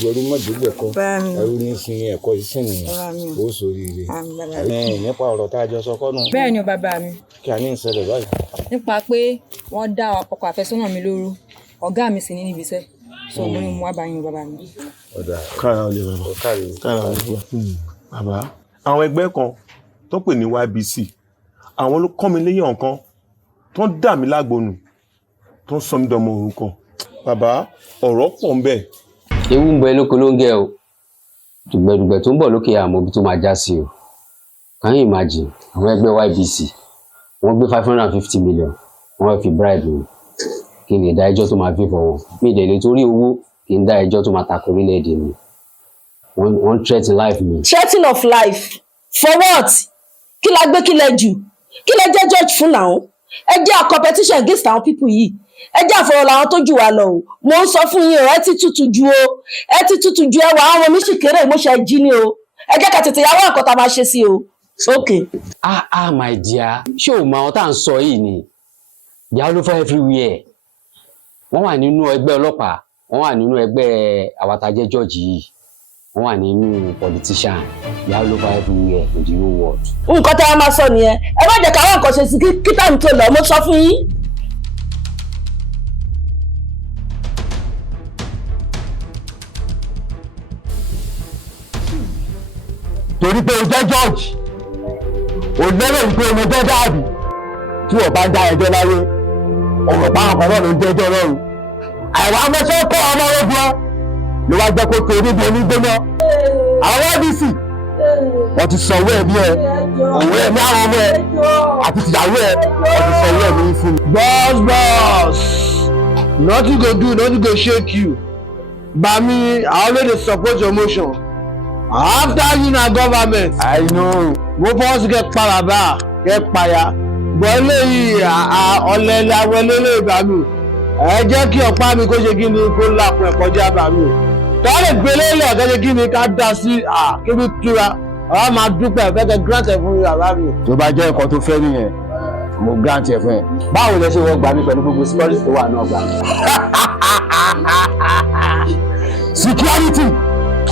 gbẹrú mọ́jọ́gbẹ̀kọ́ ẹrú ní sin ẹ̀kọ́ ìsìn ó sóríire nípa ọ̀rọ̀ tá a jọ sọ kọ́nù. bẹ́ẹ̀ ni bàbá mi. kí a ní ìṣẹ̀lẹ̀ báyìí. nípa pé wọ́n dá ọkọ àfẹ́sọ́nà mi lóru ọ̀gá mi sì ní níbi iṣẹ́ so mo ní mo wá bá yín bàbá mi. ọ̀dà kára olè bàbá kára olè bàbá. àwọn ẹgbẹ́ kan tó pè ní YBC àwọn ló kọ́ mi léyìn ọ̀kan tó ń dà mí lágbónú tó ń sọ mí dọmọ orúkọ bàbá ọ̀rọ̀ pọ̀ ń bẹ. ewu ń bẹ lóko ló ń gẹ o dùgbẹ̀dùgbẹ̀ tó ń bọ̀ lókè àmọ́ ibi tó máa já sí o can you imagine àwọn ẹgbẹ́ YBC wọ́n gbé 550 million wọ́n fi bribe mi kí n lè dá ẹjọ́ tó máa fi fọ̀ wọn mi ìdẹ̀ lè torí owó kí n dá ẹjọ́ tó máa tako orílẹ̀-èdè mi wọ́n threaten life mi. threatening of life for what? kí la gbé kí lẹ jù kí lẹ jẹ́ judge fún náà ẹ jẹ́ a competition against àwọn people yìí ẹ jẹ́ àfọwọ́ làwọn tó jù wá lọ o mo ń sọ fún yín o ẹ ti tutù ju ẹwà àwọn omi sì kéré ìmúṣẹ jí ni o ẹ jẹ́ ká tètè yàwó nǹkan tá a máa ṣe sí o. ok. my dear ṣé o mọ àwọn tá à ń sọ yìí ni ìyá ló fẹ́ everywhere wọ́n wà nínú ẹgbẹ́ ọlọ́pàá wọ́n wà nínú ẹgbẹ́ àwàtàjẹ́ George yìí wọ́n wà nínú politician ìyá ló fẹ́ everywhere in the whole world. nǹkan tí a máa sọ nìyẹn ẹ má jẹ́ káwọn nǹkan ṣe sí kí táìmù tó lọ mo sọ fún yín. torí pé o jẹ́ George o lérò wípé ọmọ jẹ́ dáàbì tí wọ́n bá ń dá ẹjọ́ láyé ọ̀rọ̀ páwọn kan náà ló ń jẹ́jọ́ lọ́rùn àìwá mọ́ṣẹ́ kọ́ ọmọ ogun ọ ló wá jẹ́ kó torí bí onígbóná àwọn YBC wọ́n ti sanwó ẹ̀mí ẹ̀ òwe ẹ̀mí àwọn ọmọ ẹ̀ àti tìyàwó ẹ̀ wọ́n ti sanwó ẹ̀mí fún mi. boss nothing go do nothing go shake you bami I always dey support your motion. After you na government. I know. Mo fọwọ́ sí kẹ́ paraba kẹ́ paya. Bọ́ eléyìí ọ̀lẹ́lẹ̀ awẹ́lẹ́lẹ̀ ìgbà mi. Ẹ jẹ́ kí ọ̀pá mi kó ṣe kí ni kó lápẹ̀ kọjá bá mi. Tọ́lẹ̀ gbélé lẹ̀ kẹ́jẹ́ kí ni ká dá sí kébí túra. Ọ̀rọ̀ máa dúpẹ́ fẹ́kẹ́ grant ẹ̀ fún mi bàbá mi. Tó bá jẹ́ nǹkan tó fẹ́ nìyẹn, mo grant ẹ̀ fún ẹ. Báwo lẹ ṣe wọ́n gbà mí pẹ̀lú gbogbo security tó wà náà gbà mí? Security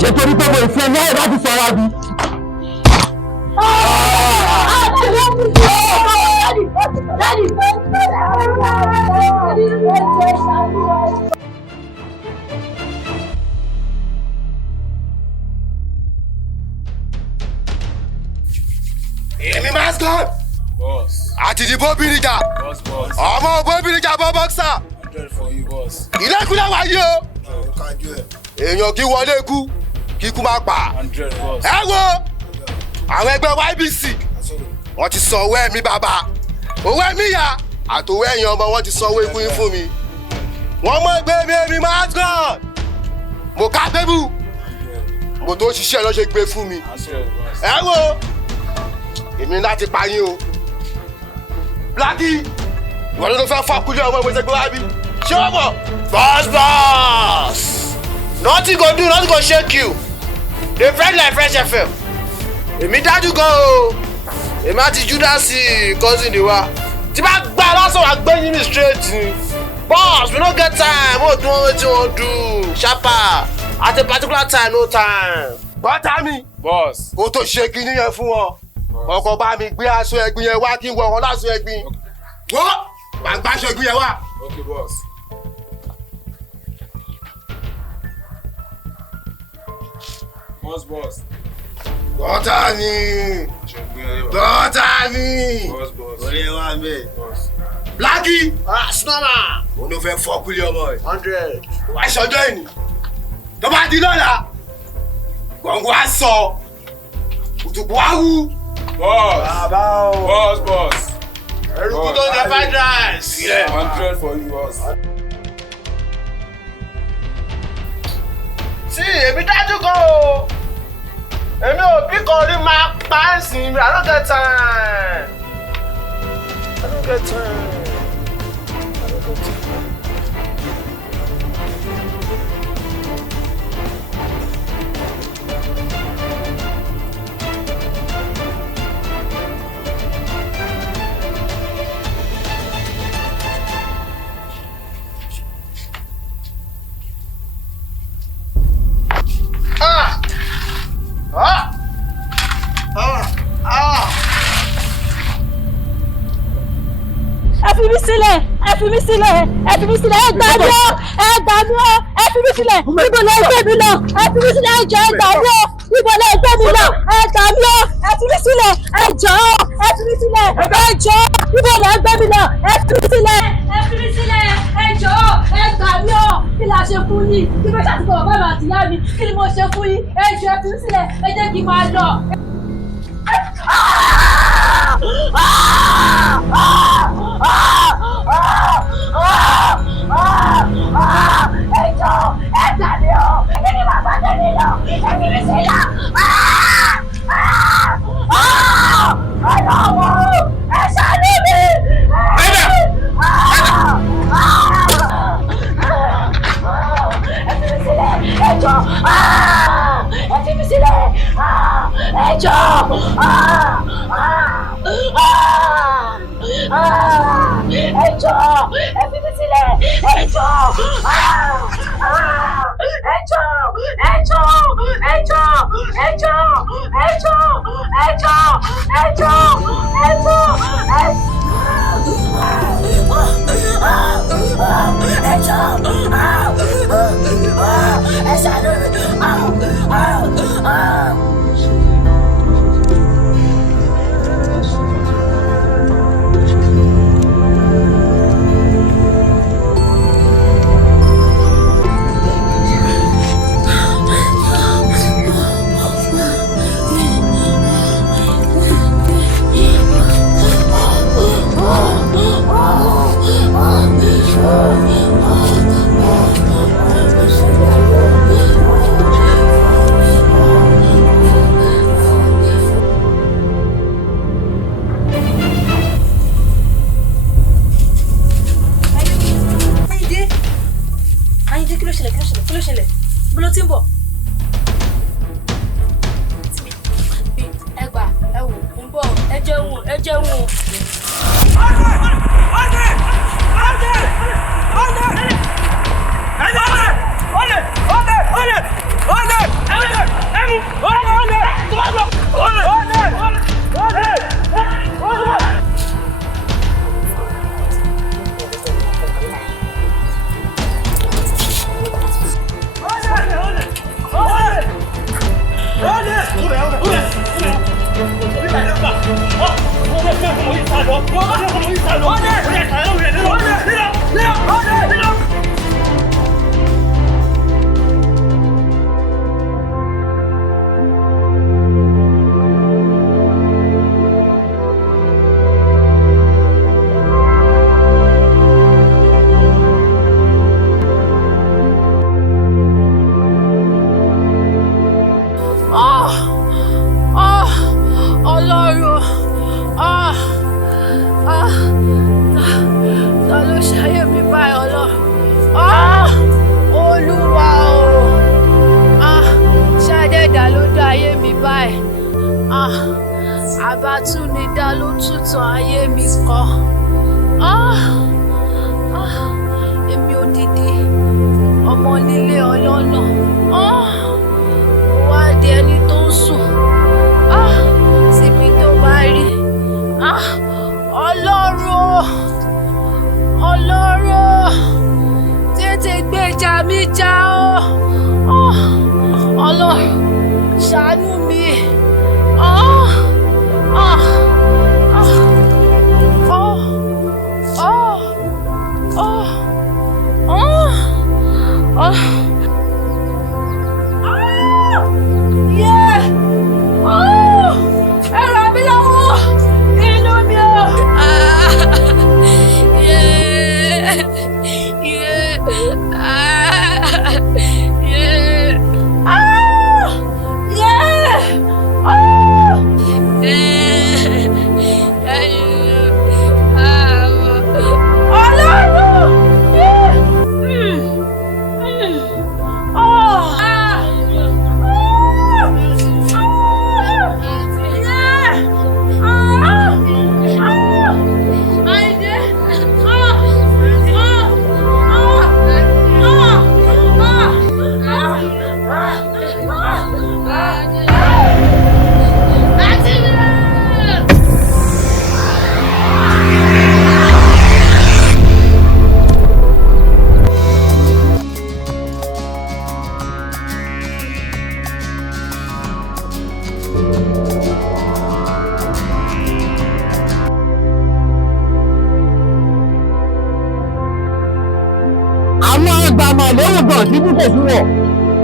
ṣe torí pé mo ìfẹ́ náà láti sọ̀rọ̀ àbí. èmi mascot àti ìdìbò bìrìjà ọmọ òbó bìrìjà bọ́ bọ́ksà ìlẹ́kùnlẹ̀ wáyé o èèyàn kí wọlé kú kíkú máa pa ẹ wo àwọn ẹgbẹ́ YBC wọ́n ti san owó ẹ̀mí bàbá owó ẹ̀mí ìyá àtòwó ẹ̀yìn ọmọ wọ́n ti san owó ikú yín fún mi wọ́n mọ̀ gbé mi èmi mascot mo ká tébù mo tó ṣiṣẹ́ lọ́ ṣe gbé fún mi ẹ wo èmi láti pa yín o Blackie ìwọ ló fẹ́ fọ́kúlẹ̀ ọmọ ìwé ṣẹgbẹ́ wá bí ṣé wọ́n bọ̀. boss nothing go do nothing go shake you dey friend like Fresh FM èmi dájú gan o èmi àti Judasi cousin ni wa tí bá gbà lásán wà gbé yín mi straight ni boss we no get time mo dún wọn wetin wọn do sharper at a particular time no time. bọ́tà mi boss kó tó ṣe kinní yẹn fún wọn ọkọ̀ bá mi gbé aṣọ ẹ̀gbin yẹn wá kí n wọ̀ wọn láṣọ ẹ̀gbin wọ́n máa gbá aṣọ ẹ̀gbin yẹn wá. okay boss. Boss. Bọ́tà ni. Orí wa mẹ́. Blackie. Snowman. Òun ló fẹ́ fọ́kúlẹ̀ ọmọ ẹ̀. 100. Wá ṣọjọ́ ẹ̀nì. Tó bá di lọ́la. Gbọ̀ngàn á sọ. Òtùpọ̀ á wú. Boss. Bàbá o. Boss. Eruku tó jẹ fried rice. 100 for you boss. Sí, èmi dájú gan o. Èmi ò bí kan rí máa pa ẹ̀sìn mi. I don't get time. I don't get time. sílẹ̀ ẹ fi mí sílẹ̀ ẹ fi mí sílẹ̀ ẹ gbà mí o ẹ fi mí sílẹ̀ níbo lẹ gbé mi lọ ẹ fi mí sílẹ̀ ẹ jọ ẹ gbà mí o níbo lẹ gbé mi lọ ẹ gbà mí o ẹ fi mí sílẹ̀ ẹ jọ ẹ fi mí sílẹ̀ ẹ jọ níbo lẹ gbé mi lọ ẹ fi mí sílẹ̀ ẹ jọ ẹ gbà mí o kí la ṣe fún yín kí ló ṣàtúntò bàbá mi àti ìyá mi kí ni mo ṣe fún yín ẹ jọ ẹ fi mí sílẹ̀ ẹ jẹ́ kí n máa lọ. Ẹjọ́ ẹ tàbí o kí ni bàbá tẹ̀lé lọ ẹ fi mí sílẹ̀ ọlọ́wọ́ ẹ ṣàánú mi. Ẹjọ́ ẹ fi mí sílẹ̀ ẹjọ́ ẹjọ́ ẹ fi mí sílẹ̀ ẹjọ́ sí bí kò fún wọn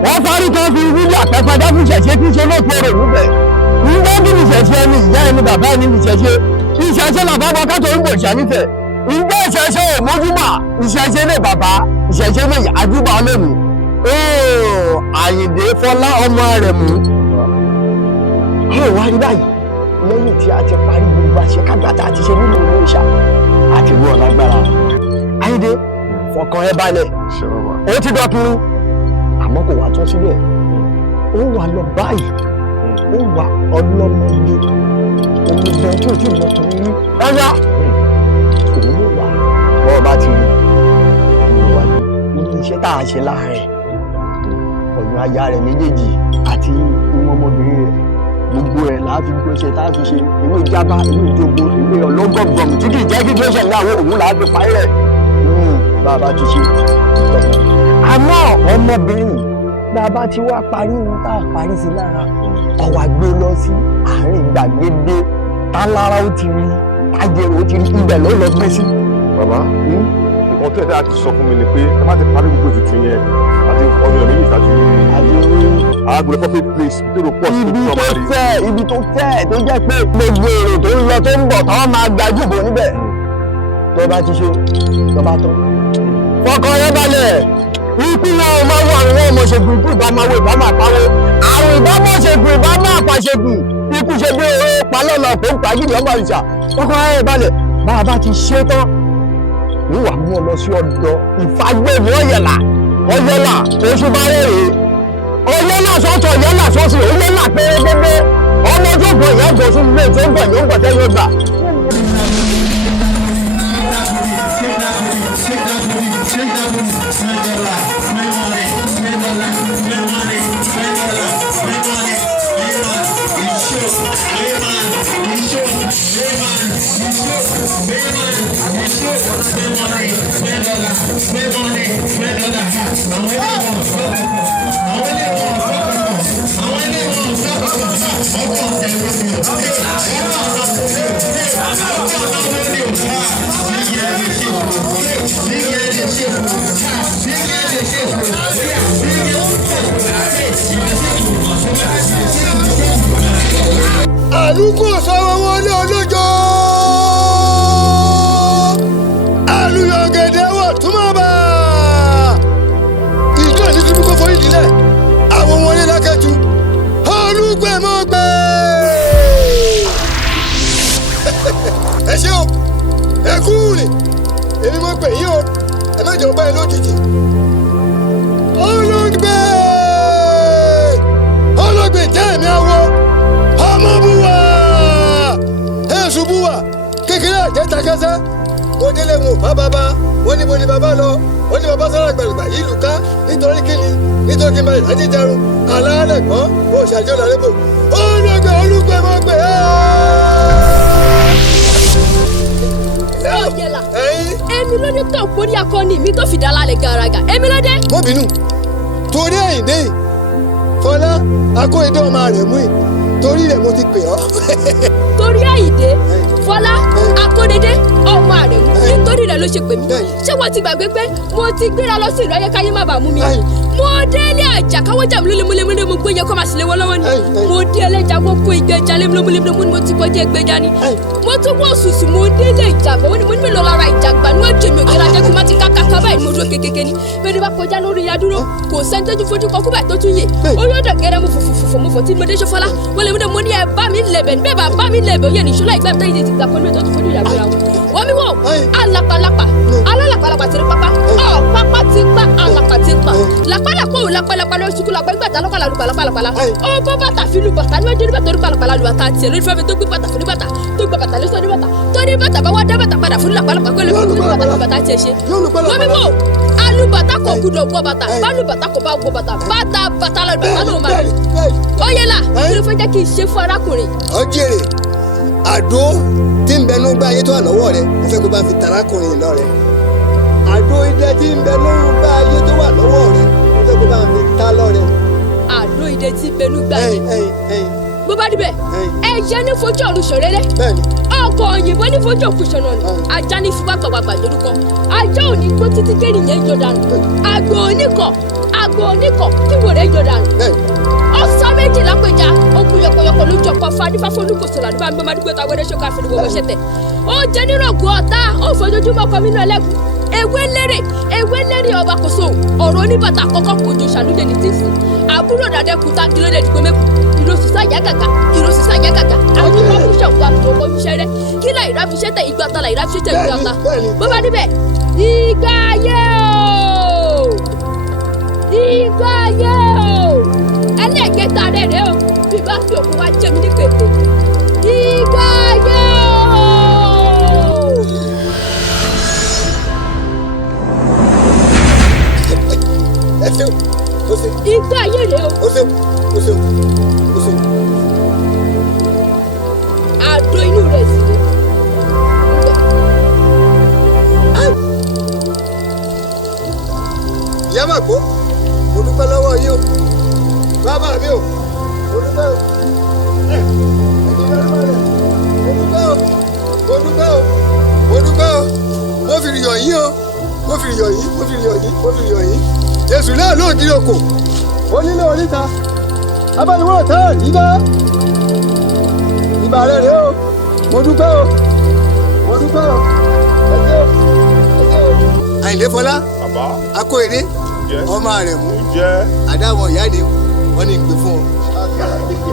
wọ́n sáré kan fi wílì àpẹpẹdá fún ìṣẹ̀ṣe tí ṣe lóòótọ́ rẹ̀ níbẹ̀ nígbà bí ìṣẹ̀ṣe ẹni ìyá ẹni bàbá ẹni ìṣẹ̀ṣe làbá bọ kátó ń bò ìṣànífẹ̀ ìgbà ìṣẹ̀ṣe òmójúmà ìṣẹ̀ṣe lè bàbá ìṣẹ̀ṣe lè àjúbà lónìí Àyìndé Fọlá ọmọ rẹ̀ mú ó wá rí báyìí lẹ́yìn tí a ti parí gbogbo àṣekágbàtà àti ṣe nínú ìlú ìṣà àti ìwọ lágbára Àyìndé fọkàn ẹ balẹ̀ ó ti dọkùnrin àmọ́ kò wá tán síbẹ̀ ó wà lọ báyìí ó wà ọlọ́mọdé oníbẹ̀ tí ò tí ì lọkùnrin rí rárá òun ló wà bọ́ọ̀ bá ti rí òun wà ní iṣẹ́ tá a ṣe láàárẹ̀ ọ̀nà aya rẹ̀ méjèèjì àti ìwọ̀n ọmọbìnrin rẹ̀ gbogbo ẹ̀ láàfin gbọ́sẹ̀ tá a fi ṣe ìwé ìjábá ìwé ìjogbo ìwé ọlọ́gọ̀gbọ̀n tí kì í jẹ́ kí gbọ́sẹ̀ ní àwọn òun làá fi parí rẹ̀ bàbá ti ṣe àmọ́ ọmọbìnrin bàbá ti wá parí ohun tá a parí sí lára ọ̀wà gbé lọ sí àárín gbàgede tálára ó ti rí ajẹrò ó ti rí ibẹ̀ ló lọ pẹ́ sí. bàbá nǹkan tó ẹ̀dá àti sọ fún mi ni pé ẹ má ti parí gbogbo ètùtù yẹn àti ọyàn méjì ìtajú àgbẹ̀ public place tó rò pọ̀ sí tó máa rí. ibi tó fẹ́ tó jẹ́ pé gbogbo èrò tó ń lọ tó ń bọ̀ táwọn máa gbajúbò níbẹ̀ tó bá ti ṣe tó bá tán. fọkàn rẹ balẹ̀ ìpínlẹ̀ ọmọ àwọn àwọn ọmọṣègùn ikú ìbá máa wo ìbá máa pawó àwọn ìbá mọ̀ṣègùn ìbá máa pàṣègùn ikú ṣe bí owó palọ́lọ́ tó ń pàgìrì ọmọ ìṣà fọkàn rẹ balẹ̀ bá a bá ti ṣe tán wíwà mú ọ lọ sí ọ̀dọ̀ ìfagbẹ́mi ọ̀yẹ̀là oṣù bá rẹ̀ rèé ọ̀yẹ̀là sọ́tọ̀ ọ̀yẹ̀là sọ́sì ọ̀yẹ̀là pérébébé ọmọ tó gbọ̀ ìyá ọ̀gbọ̀n sún lé tó ń gbọ̀ yóò gbọ̀ tẹ́ yóò gbà. àlùkò sọ̀rọ̀ wọlé olójó àlùyọ̀gẹ̀dẹ̀ wọ̀ túmọ̀ bá ìjọ ní ti kókó forí ìdílé àwọn wọlé lákẹ́tù olùgbẹ̀mọ̀gbẹ̀. ẹ ṣé o ẹ kú rìn èmi mọ̀ pé yín o ẹ má jẹun báyìí lójijì. olóògbé jẹ́ ẹ̀mí awo ọmọ búwa èṣù búwa kékeré àjẹtàkẹsẹ wọ́n délé wọn bá bàbá wọ́n ní mo ní bàbá lọ wọ́n ní bàbá sọ́ra gbàgbà yìí lù ká nítorí kíni nítorí kí n bá ìdájí jẹun àlàálẹ̀ gbọ́n bó ṣàjọ làlébò olóògbé olùgbé mọ́ gbé Ọ̀yẹ̀là èmi ló dé tó forí akọni mi tó fìdá lálẹ́ gàràgà èmi ló dé. mo bínú torí Àyìndé yìí Fọlá akóyedé ọmọ rẹ̀ mú yìí torí rẹ̀ mo ti pè ọ́. torí Àyìndé Fọlá akódédé ọmọ rẹ̀ mú nítorí rẹ̀ ló ṣe pè mí ṣé wọ́n ti gbàgbé pé mo ti gbéra lọ sí ìlú ayékáyé má bàa mú mi mo délé àjà káwọ́ jà múlẹ́múlẹ́múlẹ́ mo gbé yẹn kó máa sì lé wọ́n lọ́wọ́ ni mo délé ìjà kó kó ìgbẹ́jà lémúlẹ́múlẹ́múlẹ́ mo ti kọjá ìgbẹ́jà ni mo tún wọ́n sùsù mo délé ìjàgbá mo ní mélòó lára ìjàgbá níwájú èmi òkè lajẹ́ kó má ti kákáká báyìí ni mo dúró kékeré ni bẹ́ẹ̀ ni bá kọjá lórí ya dúró kò sẹ́ńtẹ́jú fojú kọ kú báyìí tó tún yè orí ọ̀dọ̀ gẹ́rẹ́ mo fòfòfò mo fò tí mo dé ṣọ́fọ́lá mo lè mo ní ẹ bá mi lẹ̀bẹ̀ ní bẹ́ẹ̀ bá bá mi lẹ̀bẹ̀ òye ní ìṣúná ìgbà tẹ́yìn ti gbà pé mi tó ti fojú ìyàgbé ra wọn mi wò alapalapa alálàpalapa ti rí pápá pápá ti pa alapa ti pa lapalapa ò lapalapa lórí sukùl àgbẹ̀ gbàtà lọ́kàlà lu palapalapala ó bọ́ bàtà fi lu bàtà níwájú ní bàtà orí palapala lu bàtà tiẹ̀ lórí fẹ́mi tó gbé bàtà fún ní bàtà tó gbé bàtà lóṣù ní bàtà tó ní bàtà bá wá dá bàtà padà fún lapalapa pé lè fún ní bàtà bàtà tiẹ̀ ṣe wọ́n mi wò alubàtà kò gbúdọ̀ wọ bàtà bálùbàtà kò bá wọ bàtà bàtà lọ bàtà ló máa rí Ọ̀yẹ̀là kí ló fẹ́ jẹ́ kí n ṣe fún arákùnrin. ọjẹrẹ àdó tí ń bẹ ní gbá ayé tó wà lọ́wọ́ rẹ mo fẹ́ kó bá fi tarákùnrin lọ rẹ àdó idẹ tí ń bẹ ní gbá ayé tó wà lọ́wọ́ rẹ mo fẹ́ kó bá fi ta lọ rẹ. àdó idẹ tí ń bẹ ní gbá ayé bó bá dibẹ̀ ẹyẹ ní fojú ọ̀run ṣòréré ọkọ̀ òyìnbó ní fojú òkú ṣọ̀nà ni ajá ní fipá gbàgbàgbà lórúkọ ajá ò ní gbó títí kéènì yẹn yọ dànù àgbò oníkọ̀ àgbo oníkọ̀ kí wèrè yọ dànù. ọ̀sán méjì lápẹja ogun yọkọyọkọ lójú ọkọ̀ fadífáfọ́ olùkóso làdúgbò àgbẹ̀ mádùúgbò táwọn ẹ̀rẹ́ ṣọ́kà fún ìwọ̀wọ̀ ṣẹ̀tẹ̀. ó jẹ́ nínú ògùn ọ̀tá ó fojoojúmọ́ kọ́ mínú ẹlẹ́gùn ewé lérè ọba kòso ọ̀rọ̀ oníbàtà àkọ́kọ́ kojú ṣàlùdẹ ní tíìsì àbúrò dàdẹ kùtà kìlódé ìdìbò mẹ́kù ìrosùsà yàgàgà àwọn ọmọ fúnṣẹ́ òkú àtúntò fúnṣẹ́ rẹ kí láì ráfiṣẹ́ tẹ ìgbà ta láì ráfiṣẹ́ tẹ ìgbà ta bó bá níbẹ̀ ìgbà ayé o ẹlẹ́gẹ̀ta rẹ̀ rẹ̀ o bí bá fi òkú wá jẹ́ mi ní pèpè ìgbà ayé o. Ìgbà ayé rẹ̀ o. Àdó inú rẹ̀ sì rẹ̀. Ìyá máa gbó, mo dúpẹ́ lọ́wọ́ yín o. Bàbá mi o, mo dúpẹ́ o. Mo dúpẹ́ o. Mo fi yọ̀ yín o. Mo fi yọ̀ yín. Jésù náà ló di oko. Onílé oríta. Abániwọ̀n tán ìbá. Ìbà rẹ̀ rèé o. Mo dúpẹ́ o. Àyìnlé Fọlá. Bàbá. Akóyèdé. Ọmọ rẹ̀ mú. Àdáwọn ìyá ni wọ́n ní ìpè fún ọ.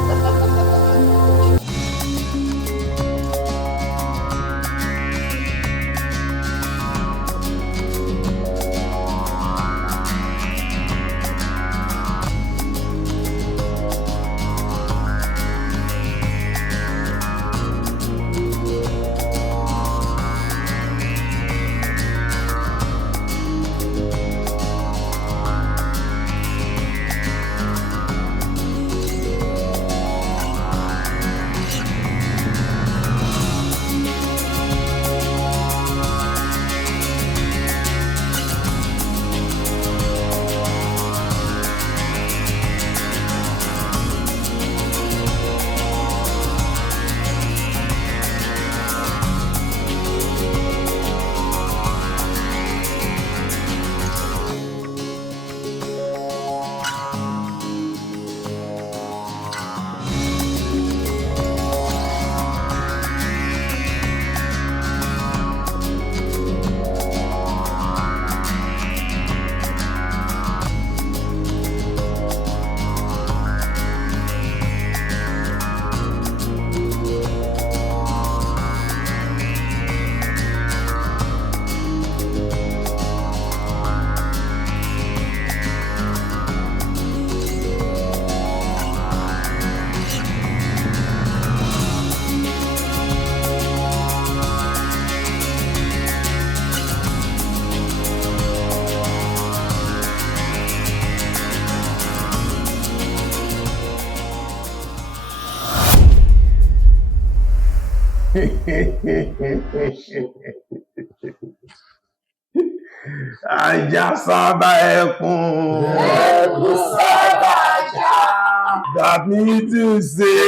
Ajá sábà ẹkùn. Ẹkùn sábà ajá. That means to say,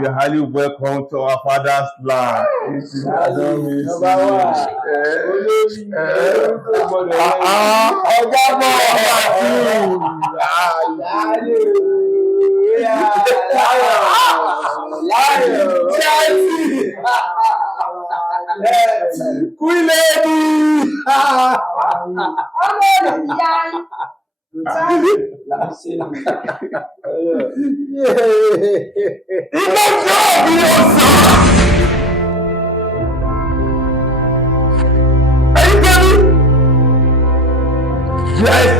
you are highly welcome to our father's land. There is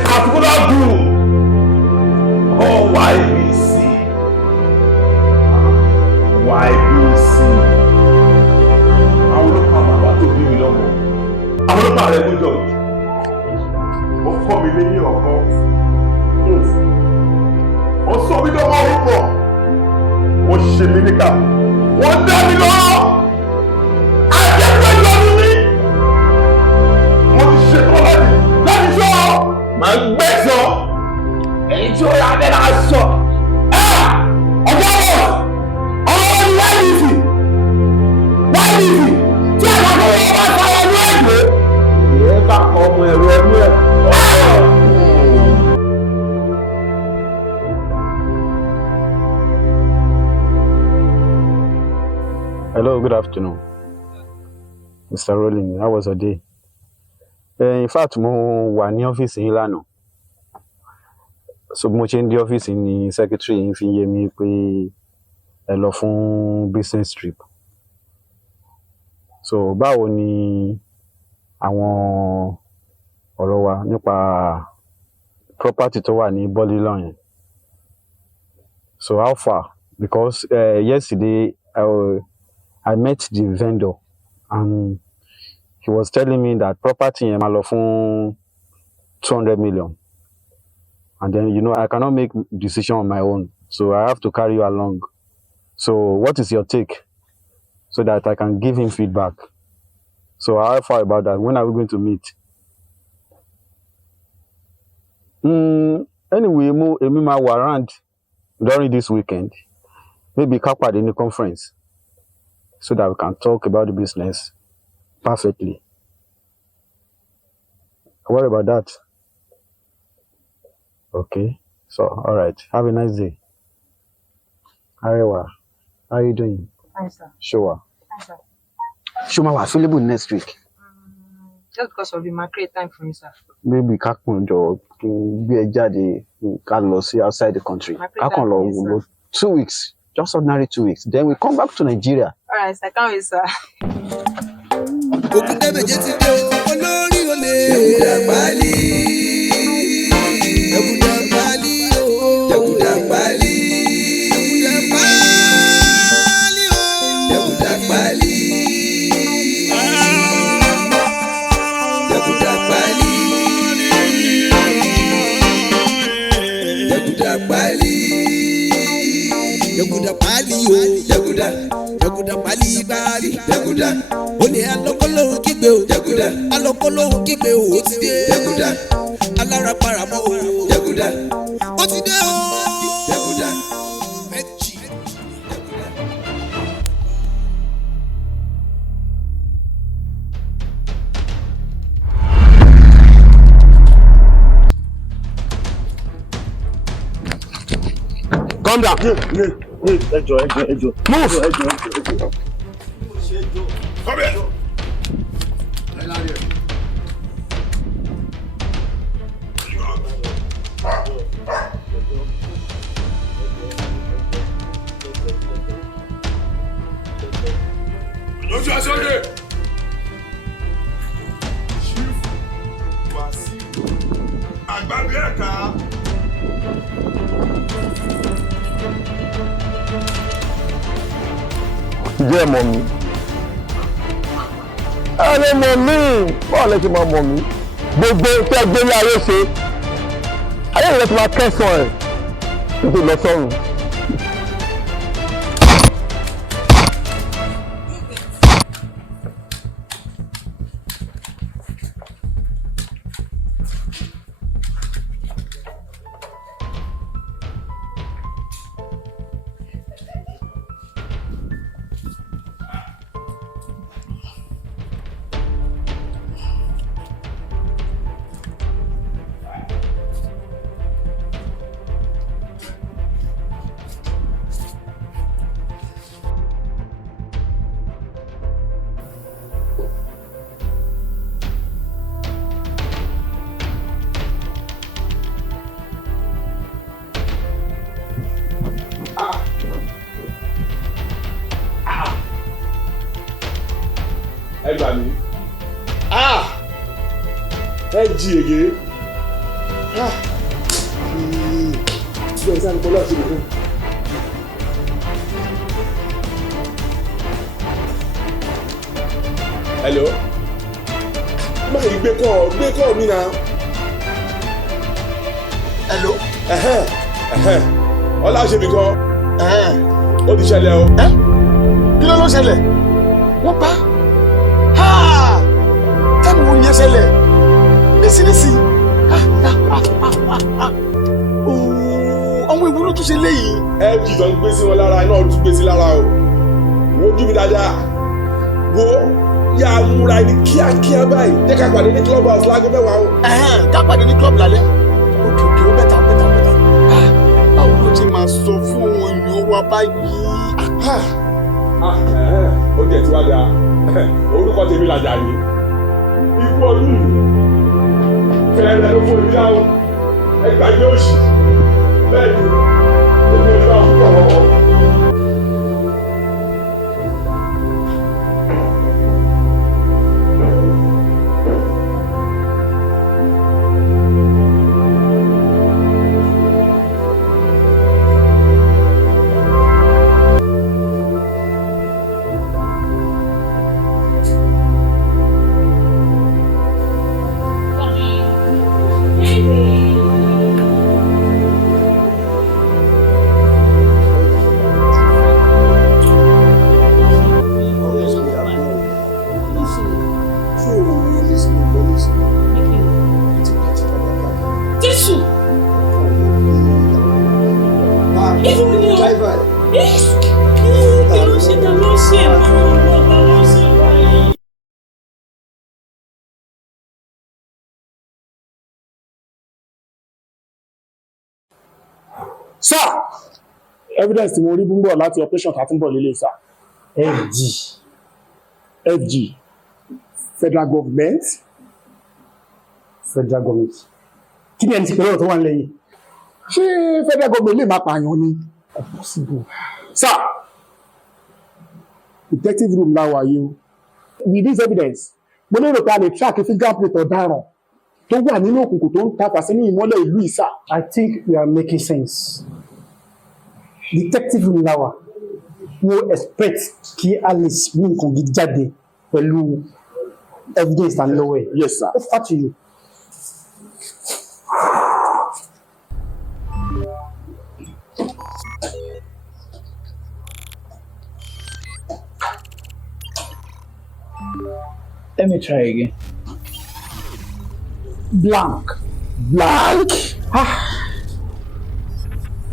particular group called YBC. Àwọn olókàá bàbá tó bí mi lọ́wọ́. Àwọn olókàá rẹ̀ ló George. Wọ́n kọ́ mi lẹ́yìn ọ̀kan. Wọ́n sọ mí lọ́wọ́ orúkọ. Wọ́n ṣe mí níkà. Wọ́n dá mi lọ́wọ́. Àjẹpẹ́ ìlọ́nu mi. Wọ́n ti ṣetán láti sọ. Màá gbé sọ. Èyí tí ó yà á bẹ́ẹ̀ náà sọ. Ọjọ́ wọ̀. Ọmọ ni YBC. YBC. Tí àwọn ọmọ wọn bá sọ ọmọ ẹgbẹ́. Ìyẹn bá kọ ọmọ ẹ̀rọ ẹgbẹ́ ẹ̀. Good afternoon, Mr. Rolling. How was your day? In fact, mo wà ní ọ́fíìsì yín lánàá. So mo ṣe ń dé ọ́fíìsì ní secretary yín fi yé mi pé ẹ lọ fún business trip. So báwo ni àwọn ọ̀rọ̀ wa nípa property tó wà ní Bọ́lílọ̀ yẹn? So how far? Because yesterday I met the vendor and he was telling me that property yẹn máa lọ fún 200 million. And then, you know, I cannot make decision on my own. So I have to carry you along. So what is your take? So that I can give him feedback. So how far about that? When are we going to meet? Anyway, Emi ma wà around during this weekend. Maybe ká pàdé ní conference. So that we can talk about the business perfectly. What about that? Okay. So, all right. Have a nice day. Arewa, how are you doing? Fine, sir. Sure. Fine, sir. Sure, we're available next week. Just because of the market time for me, sir. Maybe kakun jo be a jáde can lọ see outside the country. Kakun lọ 2 weeks, just ordinary 2 weeks. Then we come back to Nigeria. All right, sir. Can't wait, sir. Jaguda pali bali Jaguda Oni alokolo kígbe o Jaguda alokolo kígbe o ó ti dé Jaguda alára paramo o Jaguda ó ti dé o Jaguda meji Calm down. Ẹjọ́. Move. Ẹjọ́. Come here. Lójú àṣọ́dẹ̀. Chief Wasiu Àgbàbí ẹ̀ka. Jẹ́ mọ̀ mí. Ẹni mọ̀ mí. Báwo lẹ ṣe máa mọ̀ mí? Gbogbo tí a gbé ní ayé ṣe. Ayé ìrẹsì ti máa kẹsàn-án ẹ̀. Nítorí lọ sọ́run. Ẹ gbà mí. Ẹ jí ege. Bẹ́ẹ̀ sáà ní Kola ṣe lè fún. Hello. Má yìí gbé kọ́ mi náà. Hello. Ọlá ṣe mi kọ́. Ó ti ṣẹlẹ̀ o. Kí ló ṣẹlẹ̀? Wọ́n pa. Tábù wo ni ẹ ṣẹlẹ̀? Nísìnyí. Àwọn ìwúlò tún ṣe léyìí. Ẹ jìtọ̀ ń gbé sí wọn lára iná tún gbé sí lára o. Wo ojú mi dáadáa. Wo yà á múra ẹni kíákíá báyìí. Jẹ́ ká pàdé ní club house láago 10 o. Ká pàdé ní club lálẹ́. Òkè ó bẹ́tà. Báwo ló ti máa sọ fún àwọn èèyàn wa báyìí? ó jẹ́ tí wá da orúkọ tèmi làjà ni ikú ọdún fẹ́ẹ́ lẹ́nu fún ìdí àwọn ẹgbàgbé òsì bẹ́ẹ̀ ni èmi ò ní bá púpọ̀ lọ́wọ́. Sir, evidence tí mo rí bú ń bọ̀ láti operation kàtúnbọ̀ lélẹ̀ sir. FG federal government kí ni ẹni tí pẹ̀lú ọ̀rọ̀ tó wà nílẹ̀ yìí ṣé federal government lè máa pààyàn ni possible. Sir, detective room láwà yìí o with this evidence mo lérò pé a lè track fingerprint ọ̀daràn tó wà nínú òkùnkùn tó ń tapà sí ní ìmọ́lẹ̀ ìlú ìsà. I think we are making sense. Detective Lawa wo expect kí Alice mú nǹkan gidi jáde pẹ̀lú evidence tàn lọ́wọ́ ẹ̀. Yes sir. Over to you. Let me try again. Blank.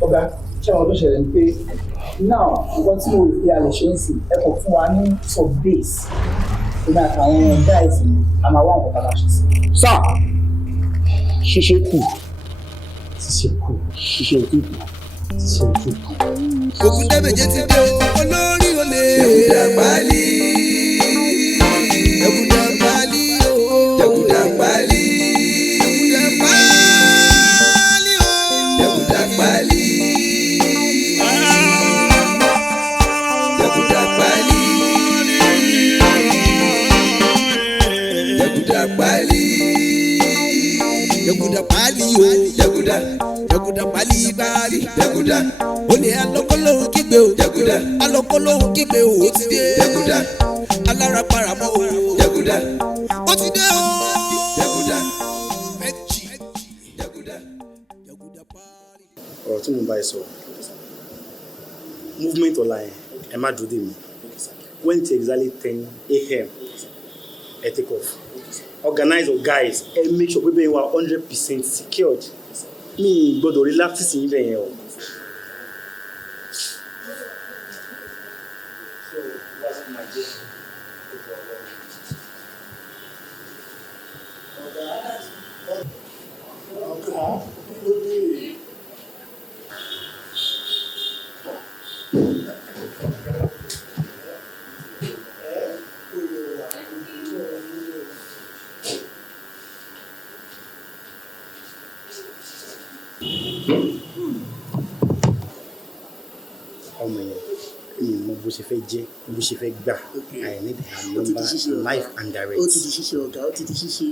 Ọ̀gá, ṣé àwọn tó ṣẹlẹ̀ ń pé now nǹkan tí mo rò pé a lè ṣe ń sìn ẹ kò fún wa ní some days nígbà táwọn guys a máa wá nǹkan padà ṣe sí. Sir, ṣíṣe kù ṣíṣe kù. Ògùn dẹ́bẹ̀jẹ́ ti dé olórí olè. Jẹ̀gùdà pálí. Jẹ̀gùdà pálí o. Jẹ̀gùdà pálí. Jẹ̀gùdà pálí. Jẹ̀gùdà pálí. Jẹ̀gùdà pálí. Jẹ̀gùdà pálí o. Jẹ̀gùdà pálí báálí. Jẹ̀gùdà olè alọ́kọ́lọ́hún kígbe o. Jẹ̀gùdà alọ́kọ́lọ́hún kígbe o. Ó ti dé. Jẹ̀gùdà alára paramọ́ o. Jẹ̀gùdà ó ti dé o. Jẹ̀gùdà méjì. Jẹ̀gùdà pálí. Ọ̀rọ̀ tí mo bá ẹ sọ movement ọ̀la yẹn ẹ má dúró dè mí when it's exactly 10 a.m. ẹ take off organize your guys ẹ make sure pé bẹ́ẹ̀ wà 100% secured mi gbọ́dọ̀ rí láptísì yín bẹ́ẹ̀ yẹn o. ọmọ yẹn mi mọ bó ṣe fẹ́ jẹ́ bó ṣe fẹ́ gbà I need her number live and direct. Ó ti di ṣíṣe ọ̀gá, ó ti di ṣíṣe.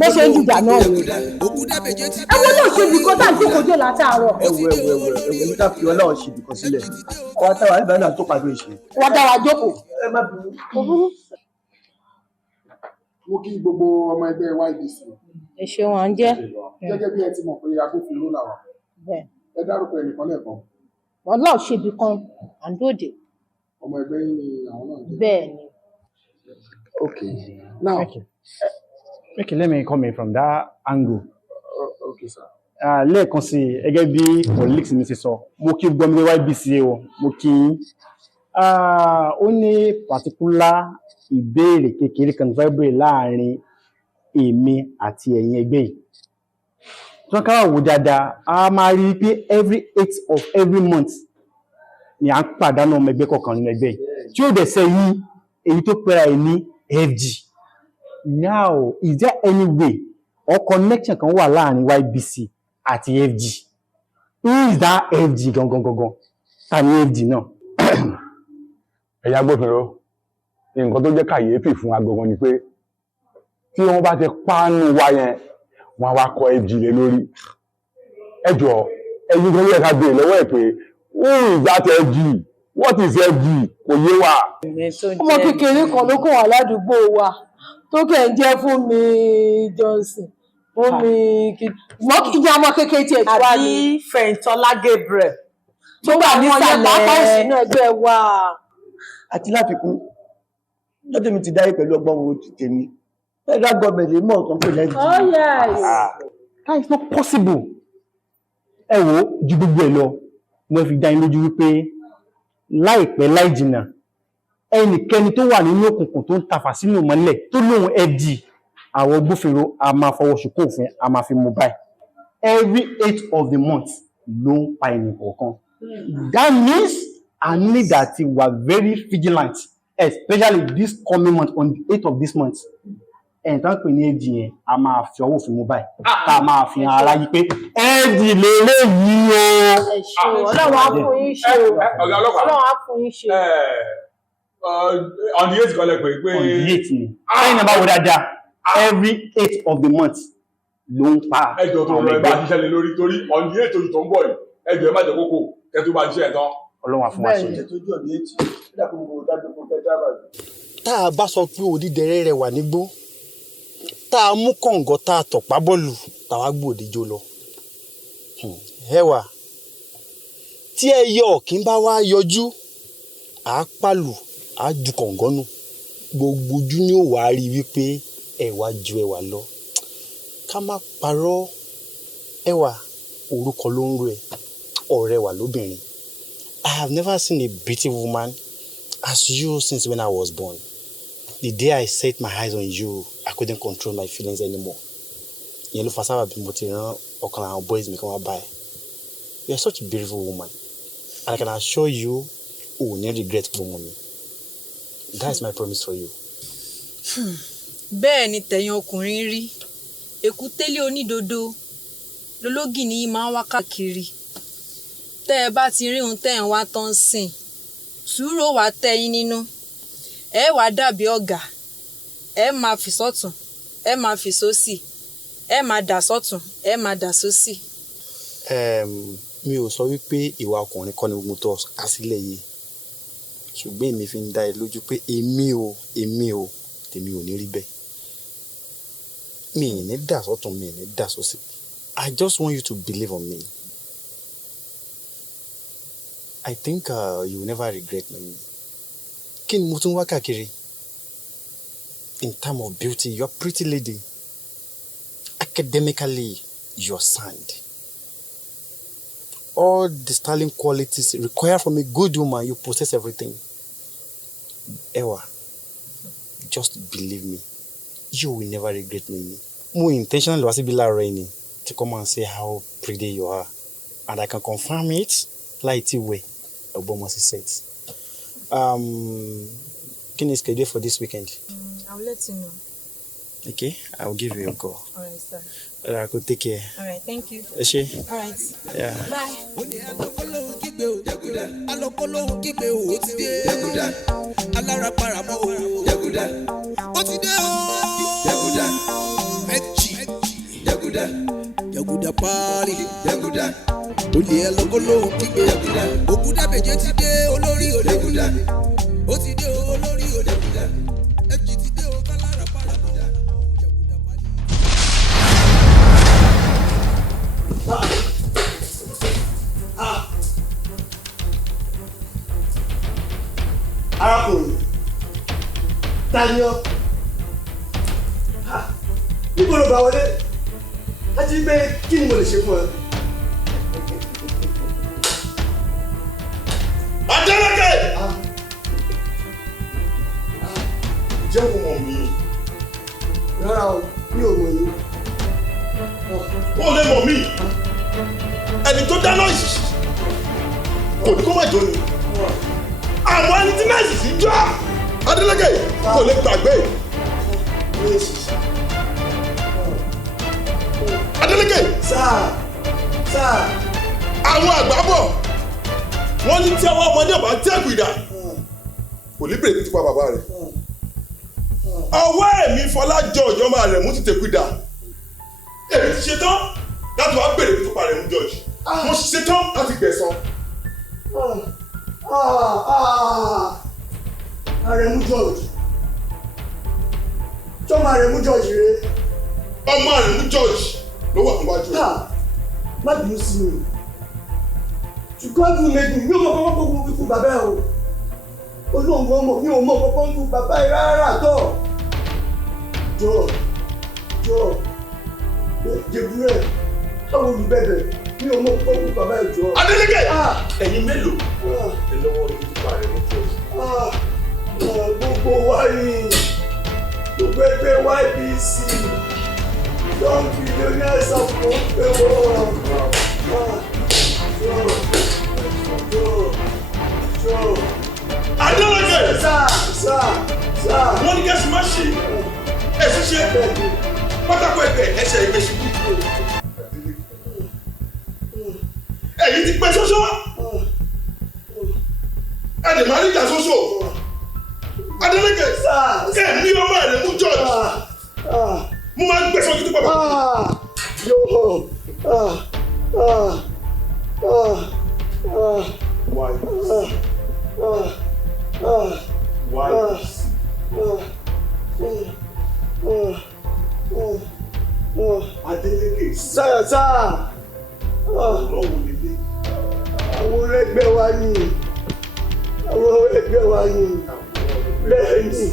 bó ṣe ń jìjà náà ni ẹwọ náà ṣe ibìkan tá à ń jókòó dé látàárọ̀. ẹwọ ká fi Ọlọ́run ṣe ibìkan sílẹ̀ àwọn táwa ìgbà náà tó pàdé ìṣe. wọ́n dá wa jókòó. ẹ má bínú. mo kí gbogbo ọmọ ẹgbẹ́ YBC. ẹ ṣeun à ń jẹ́. gẹ́gẹ́ bí ẹ ti mọ̀ pé agbófinró làwọn. ẹ dárúkọ ẹnìkan lẹ́ẹ̀kan. wọ́n náà ṣe ibìkan à ń dòde. ọmọ ẹgbẹ́ yín ni àwọn náà jẹ́. bẹ́ẹ̀ ni. Okay. Now, okay, let me come in from that angle. Okay, sir. Lẹ́ẹ̀kan sí gẹ́gẹ́ bí colleagues mi ṣe sọ, mo kí gbọ́mí YBC o, mo kí ó ní particular ìbéèrè kékeré kan fẹ́ béèrè láàrin èmi àti ẹ̀yin ẹgbẹ́ yìí. Tí wọ́n ká wò dáadáa, a máa rí pé every 8th of every month ni à ń pàdánù ọmọ ẹgbẹ́ kọ̀ọ̀kan nínú ẹgbẹ́ yìí. Tí ó dẹ̀ sẹ́yìn èyí tó pẹ́ra ẹ̀ ní FG. Now, is there any way or connection kan wà láàrin YBC àti FG? Who is that FG gangan? Ta ni FG náà? Ẹ̀yà agbófinró, nǹkan tó jẹ́ kàyéfì fún agbọ̀ngàn ni pé tí wọ́n bá ti pàánù wa yẹn, wọ́n wá kọ FG lé lórí. Ẹ jọ̀ọ́, ẹ̀yin kan yẹ ká béèrè lọ́wọ́ ẹ̀ pé who is that FG? What is FG? Kò yé wa. Ọmọ kékeré kan ló kàn wá ládùúgbò wa tó kẹ̀ ń jẹ́ fún mi Johnson fún mi mọ́ kí n jẹ́ ọmọ kékeré tiẹ̀ tí wá ní. àbí Fẹ̀yìntọ́lá Gabriel tó wà ní ìsàlẹ̀ inú ẹgbẹ́ wa. Àti láfikún lọ́dún mi ti dáyé pẹ̀lú ọgbọ́n wo ti tèmi federal government lè mọ̀ ọ̀kan pé lẹ́yìn. Oh yes. That is not possible. Ẹ wo ju gbogbo ẹ lọ mo fi dá yín lójú wípé láìpẹ́ láì jìnnà ẹnikẹ́ni tó wà nínú òkùnkùn tó ń tafà sínú mọ́lẹ̀ tó lóhun FG àwọn gbófinró a máa fọwọ́ ṣùkú òfin a máa fi mú báyìí every 8th of the month ló ń pa ẹnì kọ̀ọ̀kan. That means I need that we were very vigilant especially this coming month on the 8th of this month. Ẹ̀yìn tán pè ní FG yẹn a máa fi ọwọ́ òfin mú báyìí tá a máa fi hàn ara yí pé FG lélẹ̀ yìí o. Ọlọ́run á fún yín ṣe o. Ọlọ́run á fún yín ṣe. On the 8th kan lẹ pé. On the 8th ni. Ẹ̀yin náà bá wo dáadáa every 8th of the month ló ń pa. Ẹjọ́ tó lọ ẹ bá ṣiṣẹ́ lé lórí torí on the 8th oṣù tó ń bọ̀ yìí ẹjọ́ ẹ má jẹ́ kókó kẹ́tù bá ṣiṣẹ́ ẹ̀ tán. Ọlọ́run á fún wa ṣe. Tá a bá sọ pé òdìdẹrẹ́ rẹ̀ wà nígbó tá a mú kọ̀ǹgọ́ tá a tọ̀pá bọ́ọ̀lù táwa gbòdìjọ lọ. Ẹwà tí ẹyẹ ọ̀kín bá wá yọjú àá pàlù àá ju kọ̀ǹgọ́ nù gbogbo ojú ni ó wà á rí wípé ẹwà ju ẹwà lọ. Ká má parọ́ ẹwà orúkọ ló ń ro ẹ ọ̀rẹ́ wà lóbìnrin. I have never seen a beautiful woman as you since when I was born. the day I set my eyes on you, I couldn't control my feelings anymore. You know, for some of the boys me come by. You are such a beautiful woman, and I can assure you, you will never regret for mommy. That's my promise for you. Bẹ́ẹ̀ ni tẹ̀yin ọkùnrin rí. Èkútélé onídodo lológìní máa ń wá káàkiri. Tẹ́ ẹ bá ti rí ohun tẹ́ ẹ̀ ń wá tán sìn, sùúrù ó wá tẹ́ yín nínú. Ẹ wá dàbí ọ̀gá. Ẹ máa fi sọ́tùn, ẹ máa fi sósì. Ẹ máa dà sọ́tùn, ẹ máa dà sósì. Mi ò sọ wípé ìwà ọkùnrin kọ́ ni gbogbo tó kà sílẹ̀ yìí. Ṣùgbọ́n èmi fi ń dá ẹ lójú pé èmi ò tèmi ò ní rí bẹ́ẹ̀. Mi ì ní dà sọ́tùn, mi ì ní dà sósì. I just want you to believe on me. I think you will never regret me. Kí ni mo tún wá káàkiri? In terms of beauty, you're a pretty lady. Academically, you're sound. All the sterling qualities required from a good woman, you possess everything. Ewa, just believe me. You will never regret me. More intentionally was be Rainy to come and say how pretty you are. And I can confirm it like it way. Obama said. Can you schedule for this weekend? I'll let you know. Okay, I'll give you a call. All right, sir. I could take care. All right, thank you. Is she? All right. Yeah. Bye. Jaguda party, Jaguda. Olè ẹlọ́kọ́lọ́ kígbe Jaguda. Òkúta bèjé ti dé olórí òde Jaguda. Ó ti dé olórí òde Jaguda. FG ti dé o kálára para Jaguda. Jaguda party. Arákùnrin, tani ọ́? Níbo ló bá wọlé? Láti gbé kí ni mo lè ṣe fún ẹ? Adélèké! Jẹ́ mo mọ̀ mí. Rárá o, mi ò mọ̀ yín. Ó lè mọ̀ mí. Ẹni tó dáná ìṣìṣì kò ní kó má jó ni. Àwọn ẹni tí náà ìṣìṣì jọ́. Adélèké kò lè gbàgbé. Adélèké. Sáà. Àwọn àgbà bọ̀. Wọ́n ní tí àwọn ọmọdé ọba tẹ́kù ìdá. Kò ní bèrè tí pa bàbá rẹ̀. Ọwọ́ èmi Fola George ọmọ rẹ̀ mú ti tẹ̀kù ìdá. Èmi ti ṣetán láti wá bèrè tí pa rẹ̀ mú George. Mo ṣetán láti gbẹ̀san. Àrẹ̀mú George. Tọ́mọ Àrẹ̀mú George rèé. Ọmọ Àrẹ̀mú George ló wà níwájú rẹ̀. Má bínú sí mi. Ṣùgbọ́n bí mi dùn yóò mọ̀ kọ́kọ́ gbogbo ikú bàbá ẹ̀ o. Olóńgbò mọ̀ mi ò mọ̀ kọ́kọ́ ń lu bàbá ẹ̀ rárá tọ̀. Jọ Jẹ̀búrẹ́ táwọn olùbẹ̀bẹ̀ mi ò mọ̀ kọ́kọ́ ń lu bàbá ẹ̀ jọ. Adélèké! Ẹ̀yin mélòó? Ẹ lọ́wọ́ ìdíkọ̀ rẹ̀ ló tó. Gbogbo wa ni gbogbo ẹgbẹ́ YBC young billionaires of the world. Adélèké! Sá. Wọ́n ní kẹ́sì má ṣe ẹ̀sùn ṣe pátákó ẹgbẹ́ ẹsẹ̀ ẹgbẹ́ ṣubú. Ẹ̀yin ti pẹ́ ṣoṣo. Ẹ̀dẹ̀ máa ní ìjà ṣoṣo. Adélèké! Ẹ̀mí ọmọ ẹ̀rẹ̀ mú George. Mo máa ń gbẹ̀sán títí pàpà. Adélèké. Sá. Lọ́wọ́ nílé. Àwọn ẹgbẹ́ wa ni. Lẹ́yìn.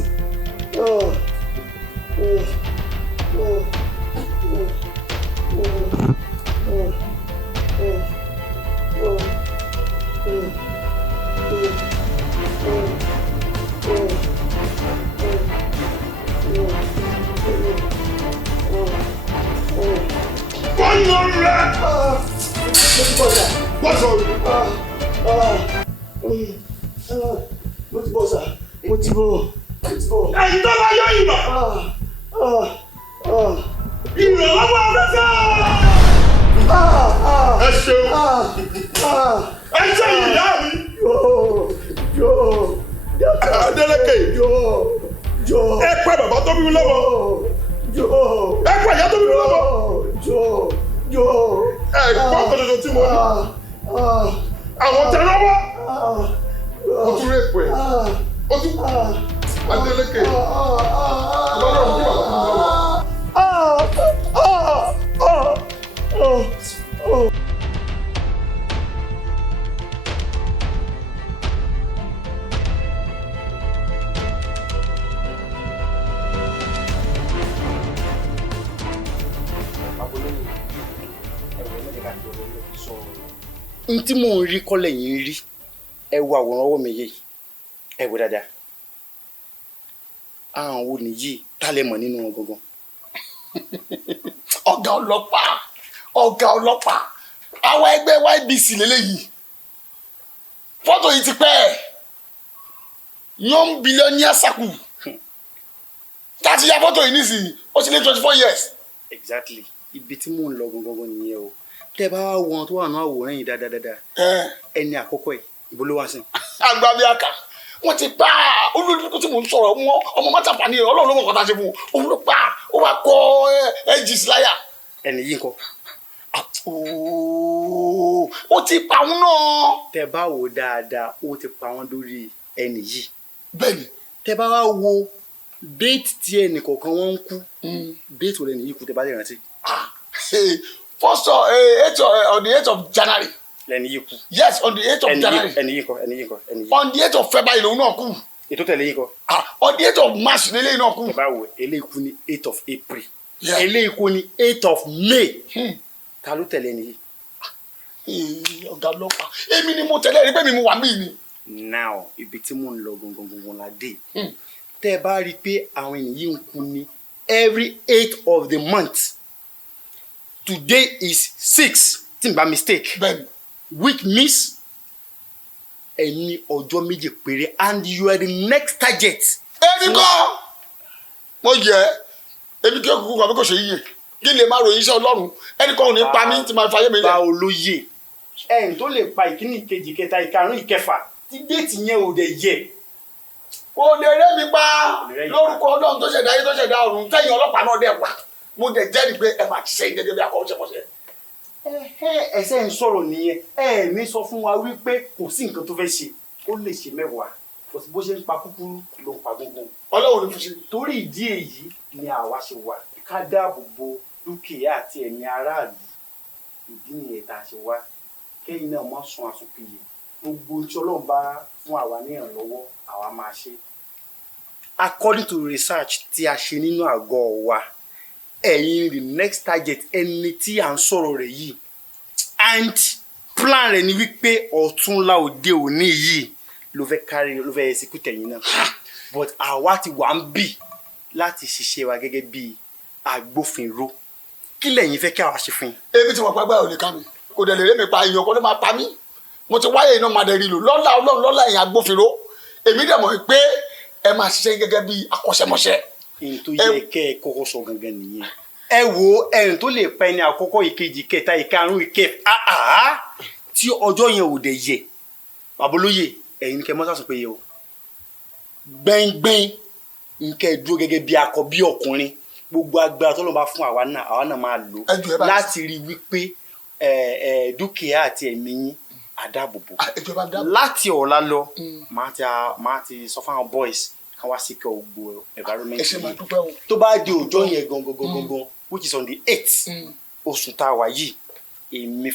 nà rẹ̀. Mo ti bọ̀ sà. Mo ti bọ̀. Ẹ̀yin tó bá yọ ìbà. Ìrànlọ́wọ́ afẹ́fẹ́. Ẹ ṣeun. Ẹ ṣe ìyá mi. Adélèké. Ẹ pẹ́ bàbá tó bí mi lọ́wọ́. Ẹ pẹ́ ìyá tó bí mi lọ́wọ́. Ẹ gbọ́ kòtòtò tí mo ní. Àwọn tẹ lọ́wọ́. O tún rí èpè. O tún Adélèké. Lọ́dọ̀ fún bàbá tó bí mi lọ́wọ́. N tí mò ń rí kọ́lẹ̀ yìí ń rí ẹ wo àwòrán ọwọ́ mi yìí ẹ wo dáadáa àwọn wo nìyí tá lè mọ̀ nínú wọn gangan. Ọ̀gá ọlọ́pàá àwọn ẹgbẹ́ YBC lélẹ́yìí fọ́tò yìí ti pẹ́ young billionaire saku láti ya fọ́tò yìí nísìnyí ó ti lé 24 years. Exactly ibi tí mò ń lọ gangan nìyẹn o tẹ́ bá wá wọn tó wà ní àwòrán yìí dáadáa ẹni àkọ́kọ́ ẹ̀ ìbò ló wá sí. Agbábíàkà wọ́n ti pa olódùkú tí mò ń sọ̀rọ̀ wọn ọmọ mọ́tàfà ni Ọlọ́run ló mọ̀ kọ́ta ṣe fún òun ló pa ó wá kọ́ ẹ̀jì síláyà. Ẹni yìí ńkọ́. Ó ti pa òun náà. Tẹ́ bá wò dáadáa ó ti pa wọn lórí ẹni yìí. Bẹ́ẹ̀ni. Tẹ́ bá wá wo déètì tí ẹnì kọ̀ọ̀kan wọn ń kú déètì wo lẹni yìí kú tẹ́ bá lè rántí. First on the 8th of January. Lẹni yìí kú. Yes, on the 8th of January. Ẹni yìí kọ́. On the 8th of February lòun náà kú. Ètò tẹ̀lé yìí kọ́. On the 8th of March lélẹ́yìn náà kú. Tẹ́ bá wò eléyìí kú ní 8th of April. Eléyìí kú ní 8th of May. Ta ló tẹ̀lé ẹni yìí? Ọ̀gá ọlọ́pàá èmi ni mo tẹ̀lé rí pé mi mo wà mí ni. Now ibi tí mò ń lọ gangan la dé. Tẹ́ bá rí i pé àwọn ènìyàn ń kú ní every 8th of the month. Today is 6 tí n bá mistake. Bẹ́ẹ̀ni. Which means ẹni ọjọ́ méje péré and you are the next target. Èmi kọ́ mo yẹ ebi kí ọkùnkùn kan bí kò ṣe yíyẹ kí lè má ròyìn iṣẹ́ Ọlọ́run ẹnì kan ò ní pa mí tí màá fàyè mi lẹ̀. Bá olóye ẹ̀yìn tó lè pa ìkíní ìkejì kẹta ìkarùn ìkẹfà tí déètì yẹn ò dẹ̀ yẹ. Kò lè rẹ́ mi pa lórúkọ Ọlọ́run tó ṣẹ̀dá ayé tó ṣẹ̀dá ọ̀run tẹ̀yìn ọlọ́pàá náà dẹ̀ wá mo dẹ̀ jẹ́rìí pé ẹ máa ti ṣe gẹ́gẹ́ bí akọ́ṣẹ́mọṣẹ́. Ẹsẹ̀ ń sọ̀rọ̀ nìyẹn ẹ ní sọ fún wa wípé kò sí nǹkan tó fẹ́ ṣe ó lè ṣe mẹ́wàá bó ṣe ń pa kúkúrú ló ń pa gbogbo. Ọlọ́run ló fi ṣe. Torí ìdí èyí ni àwa ṣe wà ká dáàbò bo dúkìá àti ẹ̀mí aráàlú ìdí nìyẹn tá a ṣe wá kẹ́yìn náà má sun àsùnpìyè gbogbo tí Ọlọ́run bá fún àwa ní ìrànlọ́wọ́ àwa máa ṣe. According to research tí a ṣe nínú àgọ́ wa ẹ̀yin the next target ẹni tí à ń sọ̀rọ̀ rẹ̀ yìí and plan rẹ̀ ni wípé ọ̀túnla òde òní yìí ló fẹ́ execute ẹ̀yin náà but àwa ti wà ń bì láti ṣiṣẹ́ wa gẹ́gẹ́ bí agbófinró kí lẹ̀yin fẹ́ kí àwa ṣe fún yín. Èmi tí mo pa gbára ò lè ká mi kò dẹ̀ lè rẹ́ mi pa èèyàn kan ló máa pa mí mo ti wáyé iná máa dẹ̀ rí lò lọ́lá Ọlọ́run lọ́lá ẹ̀yin agbófinró èmi dẹ̀ mọ̀ pé ẹ máa ṣiṣẹ́ gẹ́gẹ́ bí akọ́ṣẹ́mọṣẹ́. èyí tó yẹ kẹ́ ẹ kọ́kọ́ sọ gangan nìyẹn ẹ wo ẹ̀rìn tó lè pa ẹni àkọ́kọ́ ìkejì ìkẹta ìkarùn ìkẹfà tí ọjọ́ yẹn ò dẹ̀ yẹ babolóye ẹ̀yin ni kẹ́ mọ́ sàṣùn pé yẹ o gbẹ́ngbẹ́ng nkẹ́ dúró gẹ́gẹ́ bí akọ bí ọkùnrin gbogbo agbára tó lọ́ bá fún àwa náà máa lò láti rí wípé dúkìá àti ẹ̀mí yín àdáàbòbò láti ọ̀la lọ máa ti sọ fún àwọn boys kan wá sí kẹ́ ògbó environment tó bá di ọjọ́ yẹn gangan which is on the 8th oṣù tá a wà yìí èmi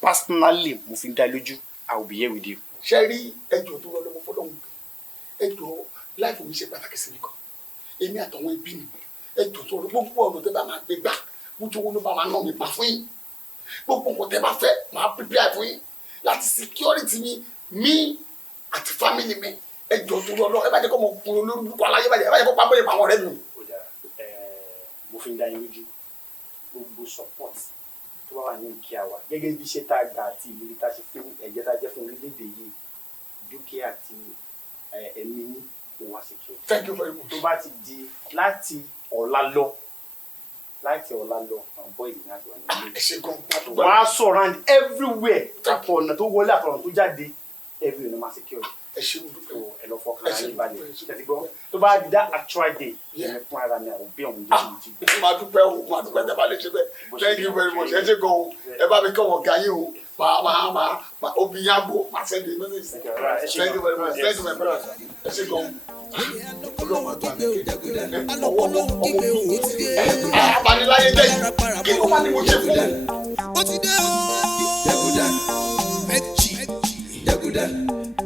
personally mo fi dá lójú I will be here with you. Ṣé rí ẹjọ́ tó lọ́lọ́mọ fọlọ́hún ẹjọ́ láìpẹ́ mi ṣe pàtàkì sí mi kan èmi àtàwọn ẹbí mi ẹjọ́ tó gbogbo ọ̀nà tẹ́ bá máa gbé gbà gbogbo owó ló bá máa ná mi pa fún yín gbogbo nǹkan tẹ́ bá fẹ́ máa prepare fún yín láti security mi àti family mi ẹjọ́ tó lọ́lọ́ ẹ bá jẹ́ kó mọ kúrò lórí burúkú aláyé bá jẹ́ kó pàbó lè pa àwọn ọ̀rẹ́ mi. mo fi ń dá yín lójú gbogbo support tó bá wà ní ìkíyà wa gẹ́gẹ́ bí iṣẹ́ tá a gbà àti ìlérí tá a ṣe fún ẹ̀jẹ̀ tá a jẹ́ fún orílẹ̀-èdè yìí dúkìá àti ẹ̀mí ní òun àṣekẹ́. Thank you very much. tó bá ti di láti ọ̀la lọ àwọn bọ́ ìlú láti wà ní ilé. wọ́n á surround everywhere àpò ọ̀nà tó wọlé àpò ọ̀nà tó jáde everywhere ló máa secure. ẹ lọ fọkàn ayé balẹ̀ tẹ́tí gbọ́ tó bá di that actual day ẹ fún ara mi àwọn bí ọ̀hún jẹ́ ìlú. máa dúpẹ́ tẹ́ bá lè ṣe bẹ́ẹ̀. Thank you very much. Ẹ ṣe gan o ẹ bá mi kọ́ wọ́n ga yín o máa obìnrin yàgò máa send the message. Thank you very much. Thank you my brother. Ẹ ṣe gan o. Ọlọ́run àgbà mi ọwọ́ abaniláyé jẹ́ yìí kí ló wá ní mo ṣe fún un. ó ti dé o.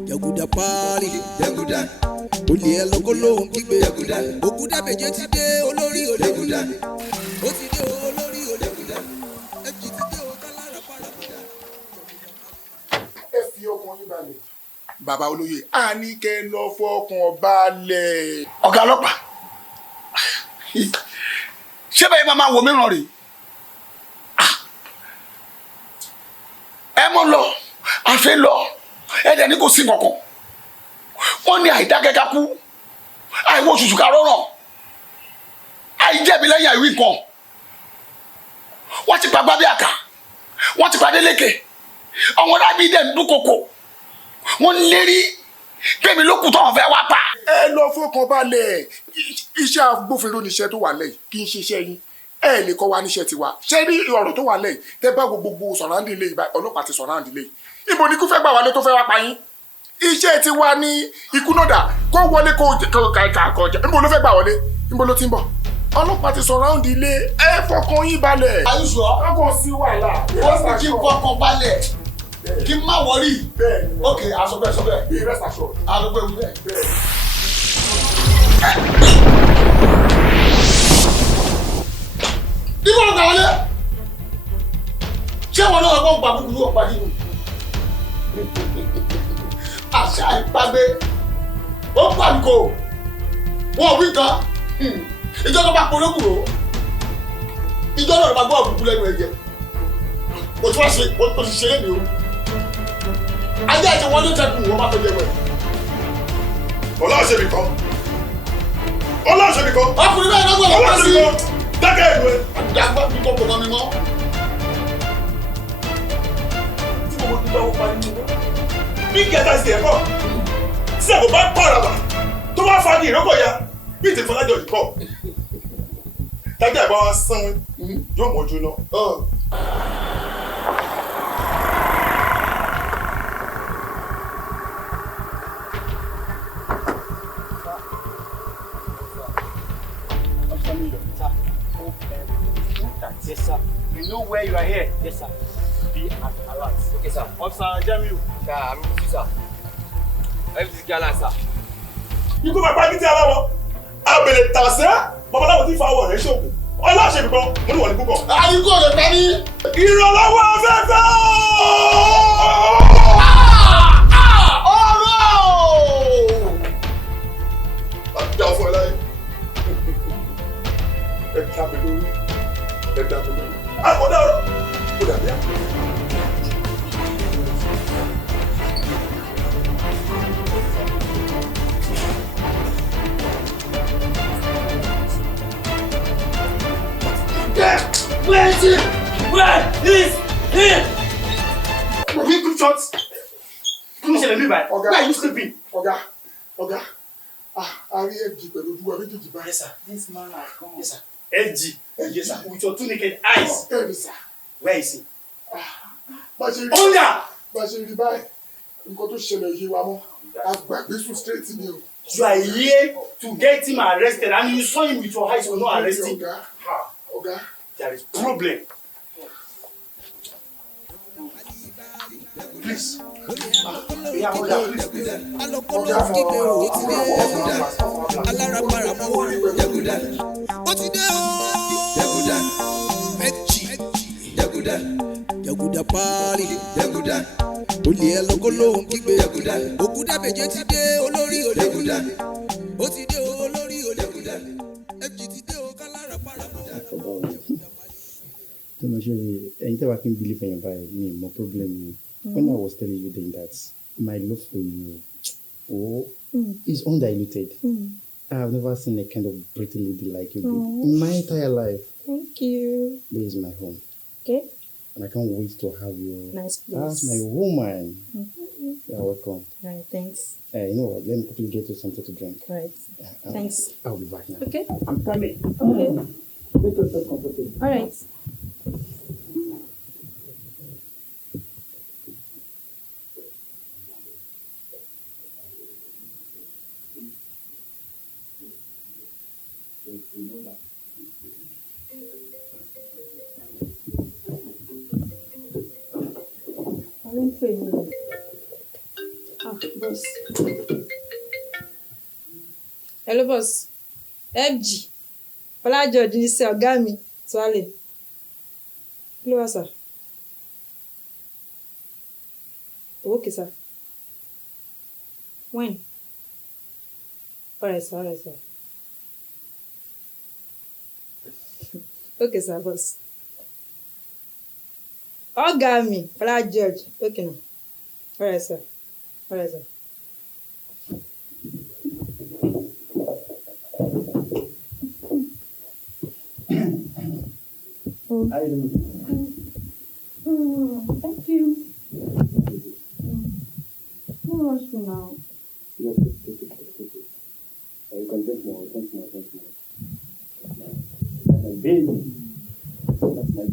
Jaguda parí. Olè ẹ lọ́kọ́ lóhùn kígbe. Ògúdà méje ti dé olórí òde. Ó ti dé olórí òde. Ẹjì ti dé ọ̀kálára parapara. Ẹ fi ọkàn yín balẹ̀. Bàbá olóyè a ní kẹ́ lọ fọkàn balẹ̀. Ọ̀gá ọlọ́pàá ṣé bẹ́ẹ̀ máa wò mìíràn rè ẹ mọ́ lọ àfẹ́ lọ ẹ̀dẹ̀ ní kò sí kankan wọ́n ní àìdákẹ́ká kú àìwọ́ òṣùṣù ká rọ́ràn àìjẹ̀bi lẹ́yìn àìwí kan wọ́n ti pa Gbábíàká wọ́n ti pa Adélékè àwọn rábí dẹ̀ ń dúnkokò wọ́n lérí kémi ló kù tọ́wọ́n fẹ́ wá pa. ẹ lọ fọkàn balẹ̀ iṣẹ́ agbófinró níṣẹ́ tó wà lẹ́yìn kì í ṣiṣẹ́ yín ẹ lè kọ́ wa níṣẹ́ tiwa ṣé ní ọ̀rọ̀ tó wà lẹ́yìn tẹ́ bá gbogbo sọ̀ráǹdì ilé ìbá ọlọ́pàá ti sọ̀ráǹdì ilé ibo ni kú fẹ́ gbà wálé tó fẹ́ wá pa yín iṣẹ́ tiwa ní ikú náà kó wọlé kó kọjá níbo ló fẹ́ gbà wọlé níbo ló ti ń bọ̀ ọlọ́pàá ti sọ̀ráǹdì ilé ẹ fọkàn yín balẹ̀. àyùsọ̀ ọkọ̀ sí wàhálà ó sì kí n fọkàn balẹ̀ kí n má wọrí ok asọgbẹ asọgbẹ wúlẹ. nígbà wo kàwé lé ṣé wọn náà gbọ́n gbà búburú ọ̀pá nínú àṣà ìpàgbé ó pàǹkó wọn ò wí kan ìjọ tó bá polókùrò ìjọ náà ló bá gbọ́ ọ̀bùkún lẹ́nu ẹ̀jẹ̀ o ti wá ṣe o ti ṣe lébi o ajá ìṣe wọn ló tẹkùn wọn bá tó jẹ wẹ. ọlọ́ọ̀ṣẹ́bì kan ọlọ́ọ̀ṣẹ́bì kan ọkùnrin bẹ́ẹ̀ lọ́gbọ̀n lọ́wọ́ sí dákẹ́ ìlú ẹ̀. àdàgbà bí kò kò mi mọ́. tí mo ti bá wọn parí ní wọn. bí kẹta sí ẹ̀kọ́ tí ẹ̀kọ́ bá pààràbà tó bá fa ní ìrọ́kọ̀ ya bí ìtẹ̀fọ́ lájọ ìkọ́ tájà ìbá wa sán yóò mọ̀jú náà. Yes, sir. You know where you are here. Yes, sir. Be at alert. Okay, sir. Officer Jamiu. Sir, I'm with you, sir. Everything gallant, sir. You go back to Alawo. Abele tase. Babaláwo ti fa awọ rẹ̀ ṣoògùn. Ọlọ́ṣẹ́bì kan, mo ní wọ́n ní púpọ̀. Àyíkó rẹ̀ ta ní. Ìrànlọ́wọ́ afẹ́fẹ́ ooo. Ọ̀rọ̀! Àti àwọn ọ̀la yìí. Ẹ jábẹ̀ lórí. Ẹ jábẹ̀ lórí. Àkọ́dá ọ̀rọ̀. Kó dàbí àpò. Where is he? Where is he? We good shots. Kí ṣẹlẹ̀ mi báyìí? Where are you sleeping? Ọ̀gá. I rí FG pẹ̀lú ojú wa méjèèjì báyìí. Yes, sir. This man has come. Yes, sir. FG. Yes, sir. With your two naked eyes. Yes, sir. Where is he? Ọ̀gá. Bá a ṣe rí báyìí, nǹkan tó ṣẹlẹ̀ yé wa mọ́. Àgbàgbé sùn straight ni o. You are here to get him arrested and you saw him with your eyes for not arresting. Ọ̀gá. There is problem. Please. Jaguda parí. Olè ẹ lọ́kọ́ lóhùn kígbe. Ògúdà méje ti dé olórí olè. Ó ti dé olórí olè. FG ti dé o kálára para. I'm sure anytime I can believe in by me, no problem. When I was telling you then that my love for you, is undiluted. I have never seen a kind of pretty lady like you in my entire life. Thank you. This is my home. Okay. And I can't wait to have you Nice place. as my woman. You're welcome. Right, thanks. You know what? Let me quickly get you something to drink. Right. Thanks. I'll be back now. Okay. I'm coming. Okay. Make yourself comfortable. All right. Boss. Hello, boss. FG. Fola George ní sẹ́ ọ̀gá mi. Tuale. Kí ló wá, sir? Okay, sir. When? All right, sir. Okay, sir, boss. Ọ̀gá mi, Fola George. Okay, now. All right, sir. How are you doing? Thank you. No rush for now. Yes, take it. You can drink more. That's my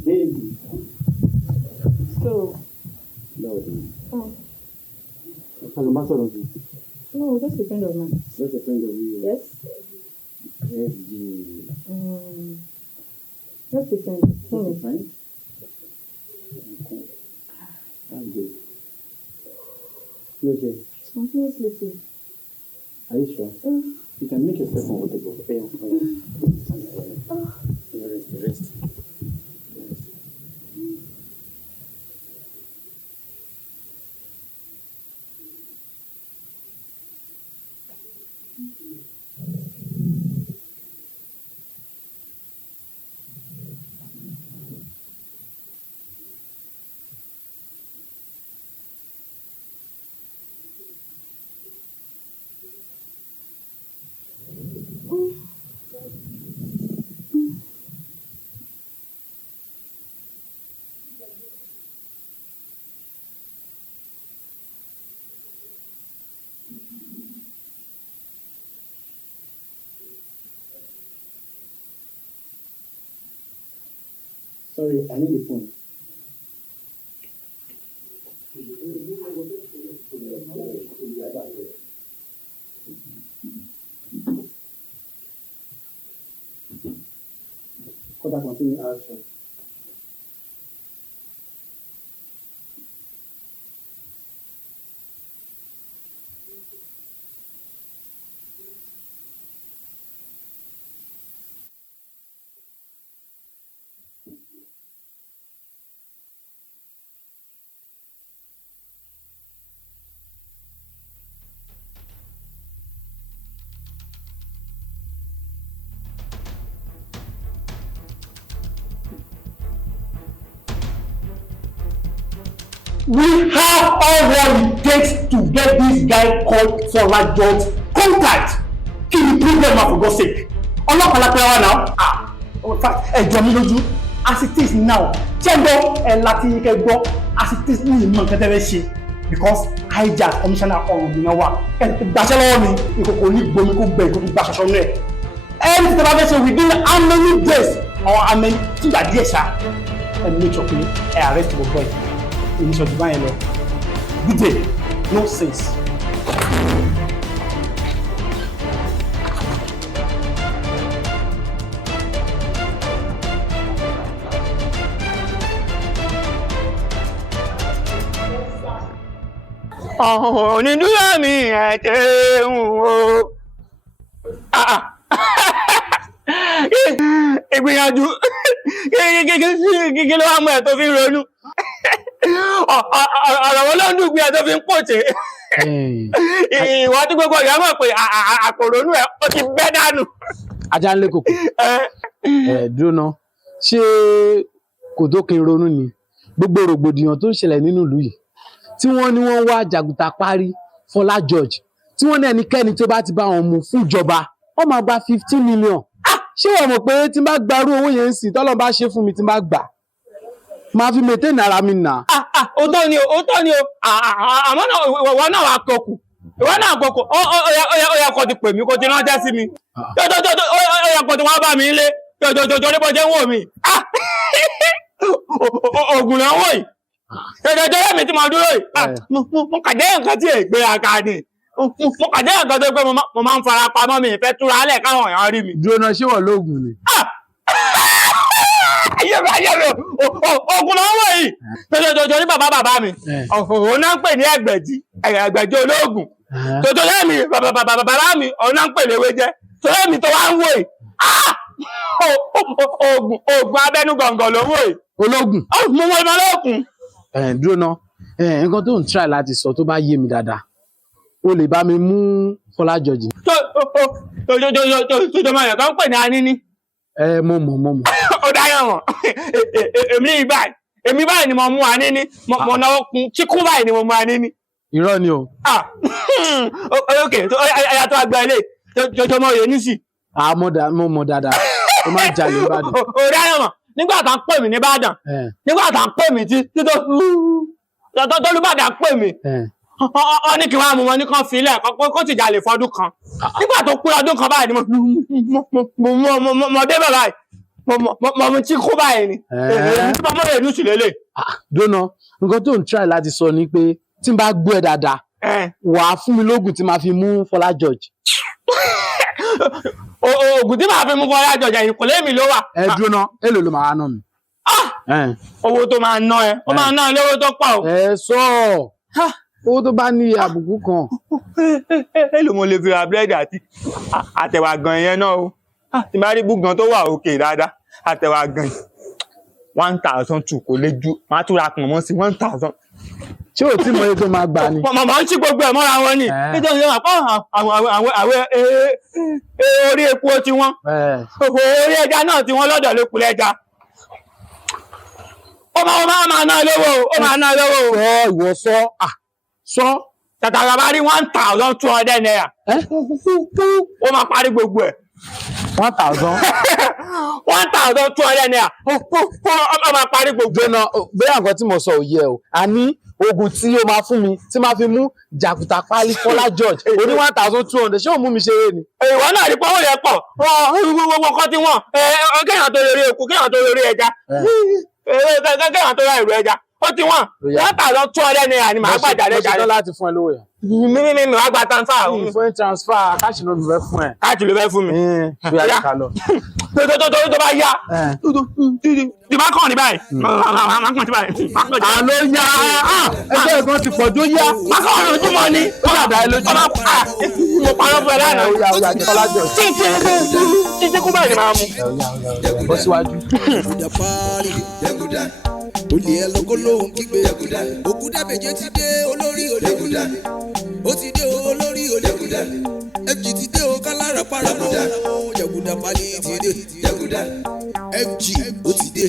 baby. So. No. No, just a friend of mine. Just a friend of you? Yes. Just a friend. Just a friend? Okay. I'm good. Okay. I'm feeling sleepy. Are you sure? You can make yourself comfortable. Rest. Sorry, I need the phone. Kola, continue action. We have all what it takes to get this guy called Fola George contact. Kí ni problem for God's sake? Ọlọ́pàá la pẹ́ wá now. In fact, ẹ jọ mi lójú. As it is now, ṣẹ́gbọ́ ẹ̀ láti yín kẹ́ gbọ́. As it is ní ìmọ̀ nǹkan tẹ́lẹ̀ ṣe. Because hijack commissioner ọ̀rùn mi náà wà. Ẹ gbàṣẹ́ lọ́wọ́ mi, ìkòkò ní gbomi kó gbẹ ìkòkò gbà ṣọṣọ náà. Ẹni tí tẹ́lẹ̀ fẹ́ ṣe within how many days or how many tí ìgbà díẹ̀ ṣá. Ẹ make sure pé ẹ arrest the boy. Initial divine law. Good day. No sense. Onídúrà mi ẹ̀tẹ̀ ń wo. Ìgbìyànjú kí ló wá mú ẹ̀ tó fi ronú. Ọ̀rọ̀ wọn ló ń dùn gbé ẹ̀ tó fi ń pòtè. Ìwà tí gbogbo ìyá mọ̀ pé àkòrónú ẹ̀ ó ti bẹ́ dànù. Ajá ń lé kòkò. Dúró ná, ṣé kò tó kí n ronú ni gbogbo rògbòdìyàn tó ń ṣẹlẹ̀ nínú ìlú yìí tí wọ́n ní wọ́n wá jàgùtà parí Fola George tí wọ́n ní ẹnikẹ́ni tó bá ti bá wọn mú fún ìjọba wọ́n máa gba 15 million. Ṣé wọ́n mọ̀ pé tí n bá gbarú owó yẹn ń sìn tọ́lọ́ bá ṣe fún mi tí n bá gbà máa fi maintain ara mi nà. Òótọ́ ni o àmọ́ náà ìwọ náà wà kọkù ó yẹ kó ti pè mí kó ti ránṣẹ́ sí mi ó yẹ kó ti wá bá mi nílé jọjọjọjọ ní bọ́jẹ́ ń wò mí oògùn náà wò yìí jọjọjọ mi tí mo dúró yìí mo kàdé nǹkan tí ègbé aka ni mo kàdé nǹkan tó pé mo máa ń fara pamọ́ mi ìfẹ́ túra alẹ̀ káwọn èèyàn rí mi. dúró náà ṣé wọ́n lóògùn ni. ayé oògùn náà wò yìí jọjọjọjọ ní bàbá mi òun náà ń pè ní ẹgbẹ̀jì olóògùn tòtò lẹ́mi bàbá mi òun náà ń pè léwé jẹ́ tó lẹ́mi tó wá ń wò yìí oògùn abẹ́nú gọ̀ǹgọ̀ ló wò yìí. ológun. mo wọ ìmọ̀ lóògùn. dúró ná nǹkan tó ń try láti sọ tó bá yé mi dáadáa o lè bá mi mú Fola George. tó máa yàn kán pè ní aníní. mo mọ̀. ó dáyà wọn èmi báyìí ni mo mú aníní mo náwó kun chíkú báyìí ni mo mú aníní. irọ́ ni o. ok ẹ̀yà tó àgbà ilé jọjọ mọ òye nísì. mo mọ̀ dáadáa ó máa ń jalè Ìbàdàn. ó dáyà wọn nígbà tá à ń pè mí nìbàdàn nígbà tá à ń pè mí tọ́lúbàdàn pè mí ọ ní kí wọ́n á mú wọn ní kan filẹ̀ kó ti jalè fọdún kan nígbà tó pé ọdún kan báyìí ni mo dé bàbá yìí mo ti kú báyìí ni mo mọ̀ èlú sì lélẹ̀. dóná nǹkan tó ń try láti sọ ni pé tí n bá gbọ́ ẹ dáadáa wàá fún mi lóògùn tí màá fi mú Fola George. oògùn tí màá fi mú Fola George ẹ̀yìn kò lémi ló wà. dúná èlò ló máa ná mi. owó tó máa ná ẹ ó máa ná ẹ lówó tó pọ̀ o. sọ owó tó bá ní àbùkù kan. èlò mo lè fi ra búrẹ́dì àti àtẹ̀wà gan yẹn náà o tí bá rí búgan tó wà òkè dáadáa àtẹ̀wà gan 1,200 kò lè ju máa tún ra pọ̀ mọ́ sí 1,000. ṣé o tí mo yẹ tó máa gbà ni. màmá ń ṣí gbogbo ẹ̀ mọ́ra wọn ni nítorí wọn kọ́ àwọn orí epo tí wọ́n orí ẹja náà tí wọ́n lọ́dọ̀ ló kulẹ̀ ẹja. ó máa ná lówó ó máa ná lówó. ìwọ sọ tàtàrà bá rí 1,200 naira ó máa parí gbogbo ẹ̀. 1,000. 1,200 naira ó máa parí gbogbo ẹ̀. bẹ́ẹ̀ nǹkan tí mo sọ ò yẹ o àní oògùn tí ó máa fún mi tí máa fi mú jàkúta pálí Fola George oní 1,200 ṣé òun mú mi ṣeré ni. ìwọ náà rí pọ́wọ́ yẹn pọ̀ gbogbo kan tí wọ́n kéèyàn tó lórí eku kéèyàn tó lórí ẹja kéèyàn tó ra ìrù ẹja ó ti wọ́n 1,200 naira ni màá gbàjà lẹ́jà rẹ̀. mo ṣe tán láti fún ẹ lówó yẹn. mi wá gba transfer. fún transfer káàṣì ló fẹ́ fún ẹ. káàṣì ló fẹ́ fún mi. tó bá yá tí bá kàn ní báyìí máa kàn sí báyìí. àlọ́ yá ẹgbẹ́ ẹ̀gbọ́n ti pọ̀ tó yá. máa kàn ọ̀rọ̀ ojúmọ́ ni. ó yàrá ẹ lójú. mo parọ́ fún ẹ lánàá. ó yà Fola George. títí kú báyìí ni máa mú. bọ́ síwájú. olè ẹ lọkọ lóhùn kígbe òkúta méje ti dé olórí olè ó ti dé olórí olè FG ti dé o kálára paramọ jẹgúdà pali ti dé FG ó ti dé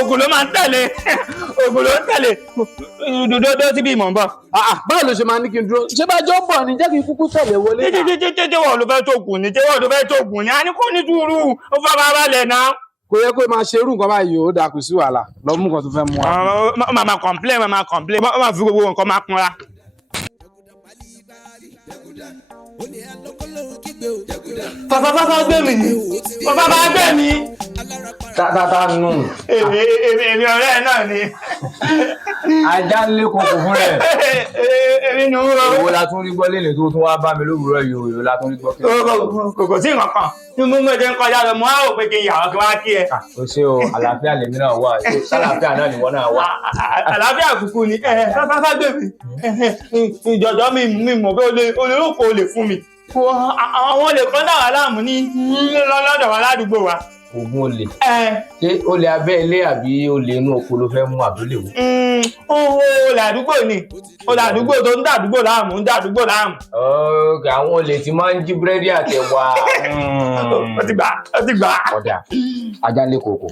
ogun ló máa ń tẹ̀lé ogun ló ń tẹ̀lé dúdú síbi ìmọ̀ ń bọ̀. báwo ló ṣe máa ní kí n dúró ṣé bá jọ ń bọ̀ ni jẹ́ kí n kúkú tẹ̀lé wọlé. jẹ́wọ́ ló fẹ́ tóògùn ni jẹ́wọ́ ló fẹ́ tóògùn ni a ní kó ní túrú ó fẹ́ bá balẹ̀ náà. kò yẹ kó máa ṣe irú nǹkan báyìí ó dáa kò sí wàhálà lọ mú nǹkan tó fẹ́ mú wa. màmá complain má fi gbogbo nǹkan máa pọnra. fàfàfàfà gbé mi ni fàfàfà gbé mi. tata nù. èmi ọ̀rẹ́ náà ni. ajá ń lé koko fún rẹ̀. èmi nù ú rọ. owó la tún rí gbọ́ lẹ́nu tó tún wá bá mi lówùúrọ̀ yìí òyò la tún rí gbọ́. kò sí nǹkan kan tí mo mú ẹjẹ ń kọjá lọ mo á rò pé kí n yà ọ́ kí wọ́n á kí ẹ. o ṣe o àlàáfíà lèmi náà wà àlàáfíà náà nìwọ náà wà. àlàáfíà kúkú ni fáfáfá gbé mi ìjọ̀jọ́ mi mọ̀ pé olórúkọ olè fún mi àwọn olè kan dáwà láàmú ní lọ́dọ̀ wa ládùúgbò wa. oògùn olè. Ṣé olè abẹ́ ilé àbí olè inú oko ló fẹ́ mú àbí olè wo? Olè àdúgbò ni. Olè àdúgbò tó ń dàdúgbò láàmú Okay, àwọn olè tí máa ń jí búrẹ́dì àti ẹ̀wà. Ó ti gbà. Ọ̀dà Ajánlé kòkò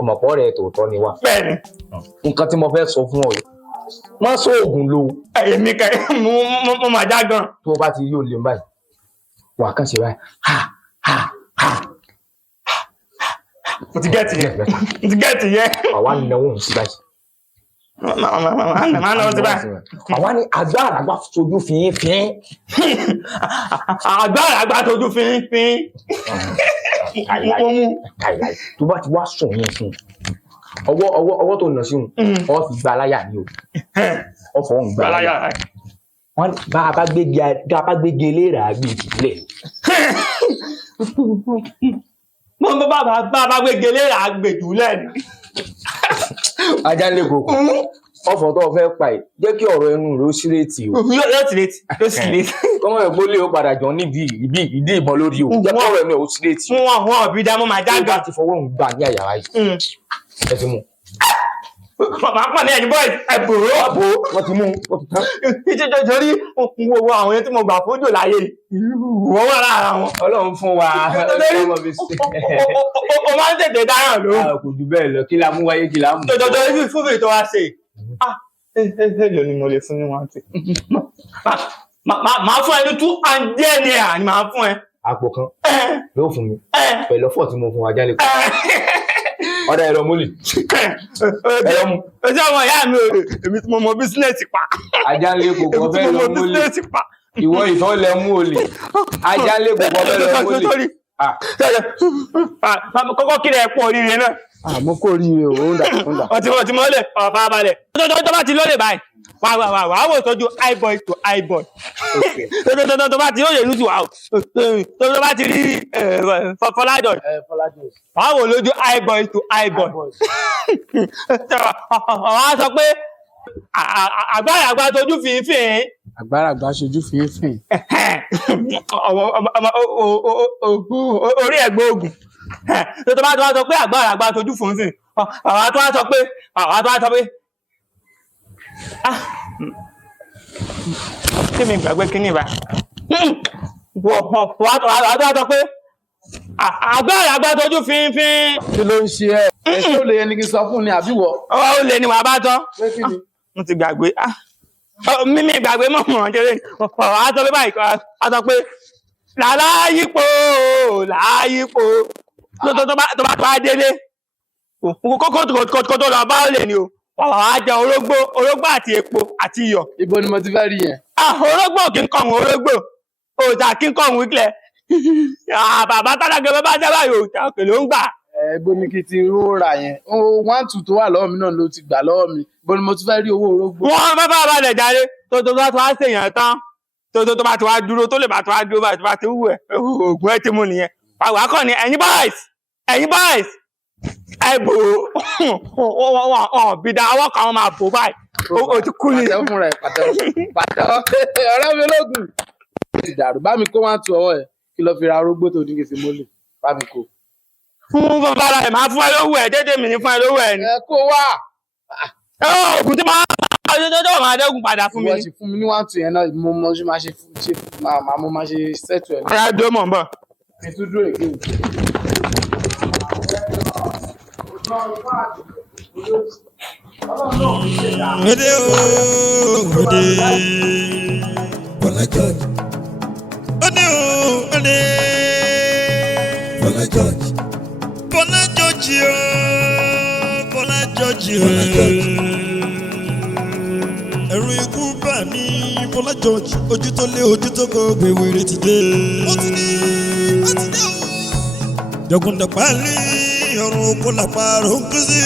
ọmọpọ̀ rẹ̀ tòótọ́ ni wá. Bẹ́ẹ̀ni. Nǹkan tí mo fẹ́ sọ fún ọ yìí má sọ oògùn lo. Èmi kẹ mo máa já gan. Tó o bá ti rí olè báyìí wà á kàn ṣe báyìí mo ti gẹ́ẹ̀tì yẹn. Àwa ni náwó sí báyìí. Màá náwó sí báyìí. Àwa ni àgbàlagbà sojú fínfín. Àgbàlagbà sojú fínfín. Tó bá ti wá sùn yẹn fún ọwọ́ tó nà sí òun ọ fi gba aláyà ni o ọ fọwọ́n gba aláyà wọn bá a bá gbégi eléèrà gbé ìtìlẹ̀. bá a bá gbégi eléèrà gbé ìtìlẹ̀ ni. Ajánlé kòkò ọ̀fọ̀ tó fẹ́ pa ẹ̀ jẹ́ kí ọ̀rọ̀ ẹnu rẹ̀ ó síréètì o. yóò síréètì. Kọ́mọ ẹ̀gbọ́n lé o padà jọ níbi ìdí ìbọn lórí o jẹ́ kí ọ̀rọ̀ ẹnu ẹ̀ ó síréètì. wọn ọ̀bí dá mọ́ máa já gan. Ti fọwọ́ ń gbà ní àyàrá yìí. Ẹ ti mú. Màá pọ̀ ní ẹ̀yìn bọ́ọ̀lì ẹ̀bùrú. Wọ́n ti mú wọ́n ti tán. Ìjọjọ́rí wo àwọn yẹn tí mo gbà fójò láyé wọ́n wà lára wọn. Ọlọ́run fún wa. O máa ń tètè dáràn ló. Kò jù bẹ́ẹ̀ lọ kí la mú wáyé kí la mú. Ìjọjọ́rí fún mi tó wá ṣe. Èlò ni mo lè fún ní wọn ti. Màá fún ẹ ní 200 naira ni màá fún ẹ. Àpò kan yóò fún mi pẹ̀lú ọ̀fọ̀ tí mo fún Ajánlé kò. Ọ̀dà ẹ̀rọ múlì. Ẹ̀rọ mú. Ẹjọ́ ọmọ ìyá mi ò rè èmi tí mo mọ bísínẹ́sì pa. Ajánlé kò kọ́ fẹ́ lọ múlì. Ìwọ ìtọ́ lẹ mú olè. Ajánlé kò kọ́ fẹ́ lọ múlì. Kọ́kọ́ kí lẹ̀ pọ̀ oríire náà. Mo kó oríire o, ó ń dà. Ọtí mọ́lẹ̀ ọ̀fà balẹ̀. Tó bá ti lóde báyìí. Wà wò tọ́jú eyeboy to eyeboy. Tó bá ti lóde lùtù wà ó. Tó bá ti rí Fola George. Wà wò lójú eyeboy to eyeboy. Wà á sọ pé àgbàlagbà tójú fínfín. Àgbàlagbà sojú fínfín. Orí ẹ̀gbẹ́ ogun. Tó bá sọ pé àgbàlagbà tójú fínfín. Àwọn tó wá sọ pé kí mi gbàgbé kí ní ìbá wà tó sọ pé àgbàlagbà tójú fínfín. Kí ló ń ṣe ẹ? Ẹ̀ṣẹ́ ò lè yẹn ni kí n sọ fún ni àbíwọ̀. Ó lè ní wà bá tán. Mo ti gbàgbé mímí gbàgbé mọ̀mọ́ jẹ́rẹ́ wà á sọ pé báyìí a sọ pé láyípo tó bá tó wá délé kókó tó lọ bá ó lè ní o. Wàá jẹ orógbó àti epo àti iyọ̀. Ibo ni mo ti fẹ́ rí yẹn? Orógbó kí n kọ̀hún orógbó. Òòtà kí n kọ̀hún wíkẹ̀. Bàbá tálágẹ bá jẹ́ báyìí òòtà òkè ló ń gbà. Ibo ni kí n ti rà yẹn? 1-2 tó wà lọ́wọ́ mi náà ló ti gbà lọ́wọ́ mi. Ibo ni mo ti fẹ́ rí owó orógbó? Wọ́n bá balẹ̀ jáde tó bá tó wá ṣèyàn tán tó bá tó wá dúró tó lè bá tó wá dúró bá tó wù ẹ̀ òògùn ẹ̀ ti mú nìyẹn. Wàá kọ́ ni ẹ̀yin boys ẹ̀bù bìdá ọwọ́ kan wọn máa bò báyìí o ti kú ni. Pàtẹ́wọ́ fúnra ẹ̀ pàtẹ́wọ́ ọ̀rẹ́ mi ológun ti dàrú bá mi kó 1-2 ọwọ́ ẹ̀ kí lọ fi ra arógbó tó ní kí n fi mólè bá mi kó. Fún bàbá rẹ̀ máa fún ẹ lówó ẹ̀ dédé mi ní fún ẹ lówó ẹ̀ ni. Ẹ kó wá. Ògùn tí máa dẹ́gùn padà fún mi. Wọ́n ti fún mi ní 1-2 yẹn náà mo máa ṣe sẹ́tù ẹ̀. Ọ̀rẹ́ àdó mọ̀ ń bọ̀. Ètò dúró èké. Ode ode Fola George. Ode ode Fola George. Fola George Fola George. Ẹ̀rù ikú bà mí Fola George. Ojú tó lé ojú tó kọ gbèwèrè ti dé. Ó ti dé o. Jọ̀gùn dàpá lé ọ̀run kó làpá rò ń kú sí.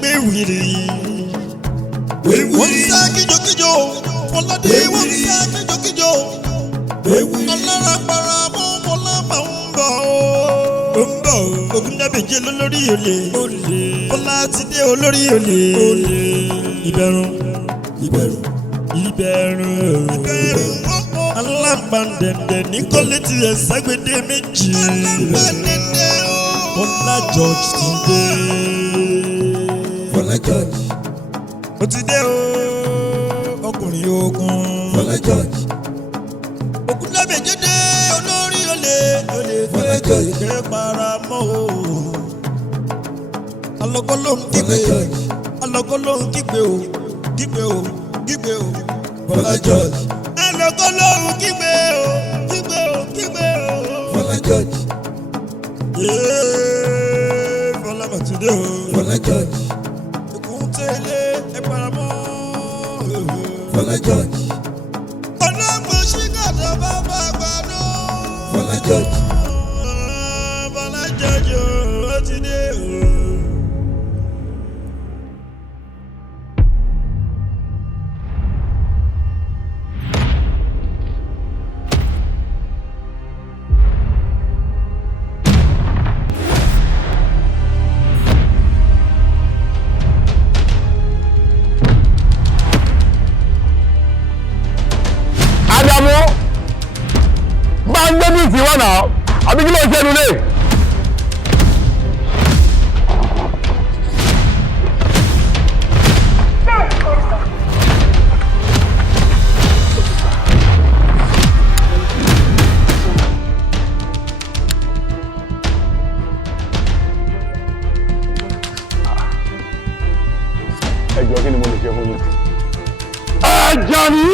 Gbéwìrì. Wọ́n sá kíjokíjo, Fọládé wọ́n sá kíjokíjo. Ọlọ́run para mọ́ Fọlá máa ń bọ̀ ó. Ògúndábèjé lólórí olè. Fọlá ti dé olórí olè. Ìbẹ̀rù. Alá pàǹdẹ̀dẹ̀ ní kọ́lé tiẹ̀ ságbédé méjì. Fola George ti dé. Fola George. Ó ti dé o, ọkùnrin ogun. Fola George. Ògùn lábẹ́jọ́dé olórí olè fẹ́ẹ́ paramọ́ o. Alọ́kọ́ ló ń kígbe, alọ́kọ́ ló ń kígbe o, kígbe o, kígbe o. Fola George. Alọ́kọ́ ló ń kígbe o, kígbe o, kígbe o. Fola George. Fola Màtúndé o. Fola George. Ògùn tẹ́lẹ̀ ẹ paramọ́. Fola George. Ọlọ́mọ ṣíkàtà bàbá àgbàdo. Fola George. Fola George ó ti dé o. Bá ń gbé bí ìfìwọ́n náà, àbí kí ló ń ṣe nulẹ̀? Ẹ jọ̀ọ́, kí ni mo lè ṣe fún yín? Àjàní!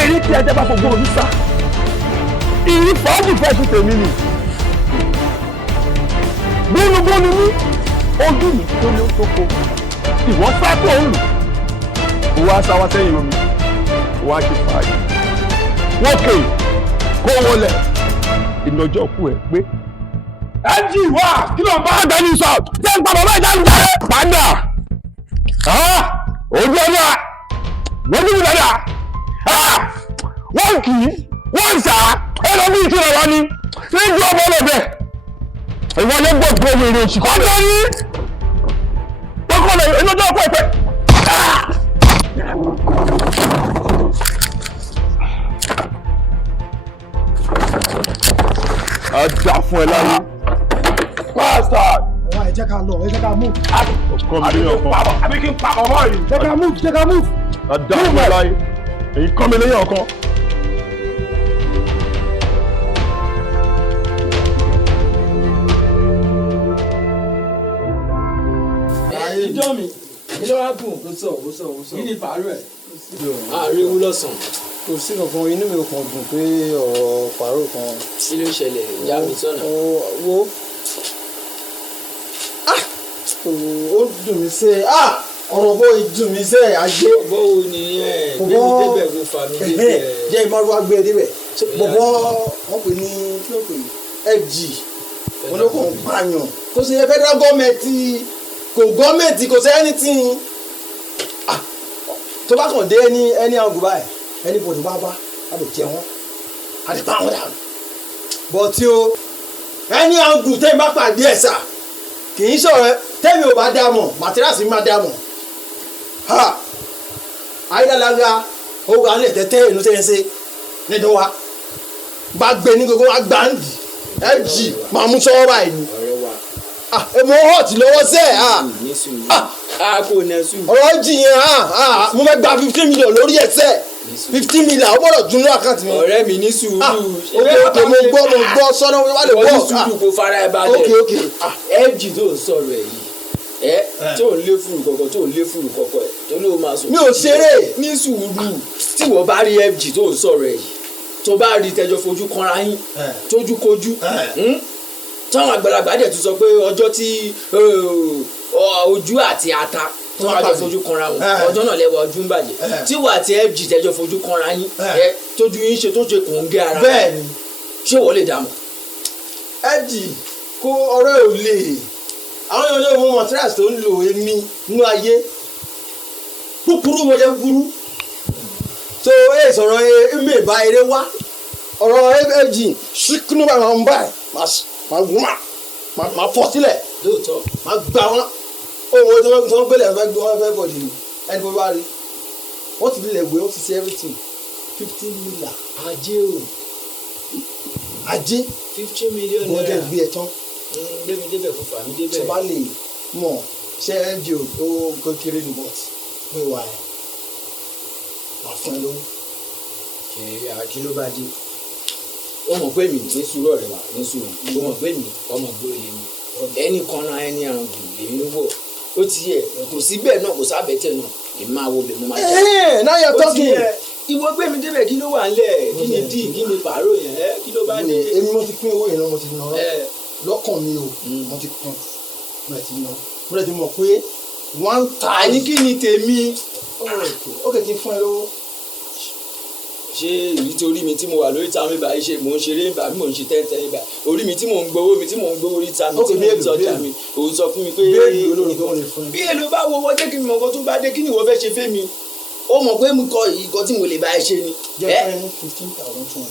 Èyí tí ẹjẹ bá fògbó orí sá, ìrí fọ́ọ̀mù fẹ́ ti tèmi nì. Gbónúgbónú ní ojú mi tó lé tó ko, ìwọ sápò òun. Ìwọ aṣáwá sẹ́yìn omi, ìwọ aṣe fàájì. Wọ́n kè kó wọlé, ìnájọ́ kú ẹ̀ pé. Ẹ jí wá, kí ló ń bá àgbẹ̀ ní sọ? Ṣé ń pa bàbá ìdáhùn jáde? Padà! Ojú ọ̀nà! Wọ́n ní ìdájà! Wọ́n kì í, wọ́n sà á, ẹ̀rọ bí ìtura wa ni, ní ìjọ ọmọ ọlọ́bẹ̀. Ìwọ ní gbọ́ pé owó èrè òsì kọ́. Ọjọ́ ní pẹ́kọ̀lẹ̀ ìlọ́jọ́ ọkọ̀ ìpẹ́. Ajá fún ẹ láyé. Pásítọ̀. Ẹ jẹ́ ká lọ, ẹ jẹ́ ká move. Ọkọ mi ní ọkọ. Àbí kí n pa ọmọ yìí. Jẹ́ ká move, jẹ́ ká move. Ajá fún ẹ láyé. Èyí kọ́ mi lẹ́yìn ọkọ. Ìjọ mi, ilé wa gùn. Ó sọ. Yìí ni pàrọ̀ ẹ̀. Ààrẹ ewu lọ́sàn. Kò sí kankan, inú mi ò kàn dùn pé ọ̀rọ̀ pàrọ̀ kan. Kí ló ṣẹlẹ̀? Ìyá mi sọ̀nà. Wo ó dùn mí sẹ́ ọ̀rọ̀ bó dùn mí sẹ́ ayé. Bọ́wọ́ ni gbé mi débẹ̀ kó fa mi débẹ̀. Jẹ́ ìmọ̀ràn wa gbé e débẹ̀. Bọ̀bọ̀ wọ́n pè ní kí ló pè ní FG. Wọ́n ló kàn pààyàn. Kò sí federal gọ́ọ̀mẹ̀ntì kò sí anything. Tó bá kàn dé ẹni àgùn báyìí ẹni bòdì bá lè jẹ wọn a lè bá wọn dànù. Bọ̀ tí o ẹni àgùn tẹ́mi bá pàdé ẹ̀ sà kì í sọ̀rọ̀ tẹ́mi ò bá dá mọ̀ màtíráàsì má dá mọ̀ ayélujára owó alẹ́ tẹ́tẹ́ ìlú tẹ́yẹ ṣe nínú wa bá gbé ní gbogbo wa gbáǹdì FG máa mú sọ́wọ́ báyìí ni èmo hot lọ́wọ́ sẹ́ ọ̀rọ̀ jiyàn mo fẹ́ gba 15 million lórí ẹsẹ̀ 15 million ó gbọ́dọ̀ dunu àkáǹtì mi. Ọ̀rẹ́ mi ní sùúrù. òkè mo gbọ́ sọ́nà wà lè bọ̀. ní sùúrù kó fara ẹ balẹ̀. FG tó ń sọ̀rọ̀ ẹ̀ yìí tó ń lé fùrù kọ̀kọ̀ ẹ̀ tó ló máa sọ. mi ò ṣeré. ní sùúrù tí wọ́n bá rí FG tó ń sọ̀rọ̀ ẹ̀ yìí tó bá rí tẹjọ fojú kanra yín tójú kojú táwọn àgbàlagbà dẹ̀ tún sọ pé ọjọ́ tí ojú àti ata tí wọ́n jọ fojú kanra wọn ọjọ́ náà lẹ́wọ̀ ọdún bàjẹ́ tí wọ́n àti FG tẹjọ fojú kanra yín tójú yín ṣe tó ṣe kò ń gé ara bẹ́ẹ̀ni ṣé wọ́n lè dààmú. FG kó ọ̀rẹ́ ò lè àwọn èèyàn yóò mú mọ̀tíráàsì tó ń lò èmi nínú ayé kúkúrú mo jẹ́ kúkúrú so sọ̀rọ̀ èmi ìbá eré wá ọ̀rọ̀ FG ṣíkúnú bá máa ń báyìí máa fọ́ sílẹ̀ lóòótọ́ máa gbà wọ́n ohun tí wọ́n gbélé ẹ̀fẹ́ gbé wọ́n fẹ́ bọ̀ dì ní ẹni tó bá rí wọ́n ti lẹ̀ wé wọ́n ti ṣe everything 15 million ajé o ajé 15 million naira bọ́dẹ̀ gbé ẹ tán gbé mi débẹ̀ fún fàmí débẹ̀ ṣe bá lè mọ̀ ṣe ngo ó kékeré ní bọ́t pé wà ẹ̀ wà fún ẹ lówó. kí ló bá dé ó mọ̀ pé mi ní sùúrù ọ̀rẹ́ wa ní sùúrù ó mọ̀ pé mi ọmọ gbòòrò lè mi ẹnì kan náà ẹni àrùn lèmi ń wọ̀ ó ti yẹ kò sí bẹ́ẹ̀ náà kò sábẹ́tẹ̀ náà èmi máa wo bẹ̀ mo máa jà náà yẹ tọ́kì ìwọ gbé mi débẹ̀ kí ló wà ńlẹ̀ kí ni díì kí ni pààrọ̀ yẹn kí ló bá dé. èmi mo ti pín owó yẹn náà mo ti ná lọ́kàn mi o mo ti pín mo ti ná mo ti mọ̀ pé 1,000. àní kí ni tèmi. ó kè ti fún ẹ lówó. ṣé èyí tí orí mi tí mo wà lórí ta mi báyìí ṣe mò ń ṣeré nígbà bí mò ń ṣe tẹ́tẹ́ nígbà orí mi tí mò ń gbowó mi tí mò ń gbowó orí ta mi tí mò ń tọ́jà mi òun sọ fún mi pé bí èlò bá wo wọ́n jẹ́ kí mi mọ̀ nǹkan tó bá dé kí ni ìwọ fẹ́ ṣe fẹ́ mi ó mọ̀ pé mo kọ ìkọ́ tí mo lè bá ẹ ṣe ni. jẹ́ fẹ́ ní 15,200.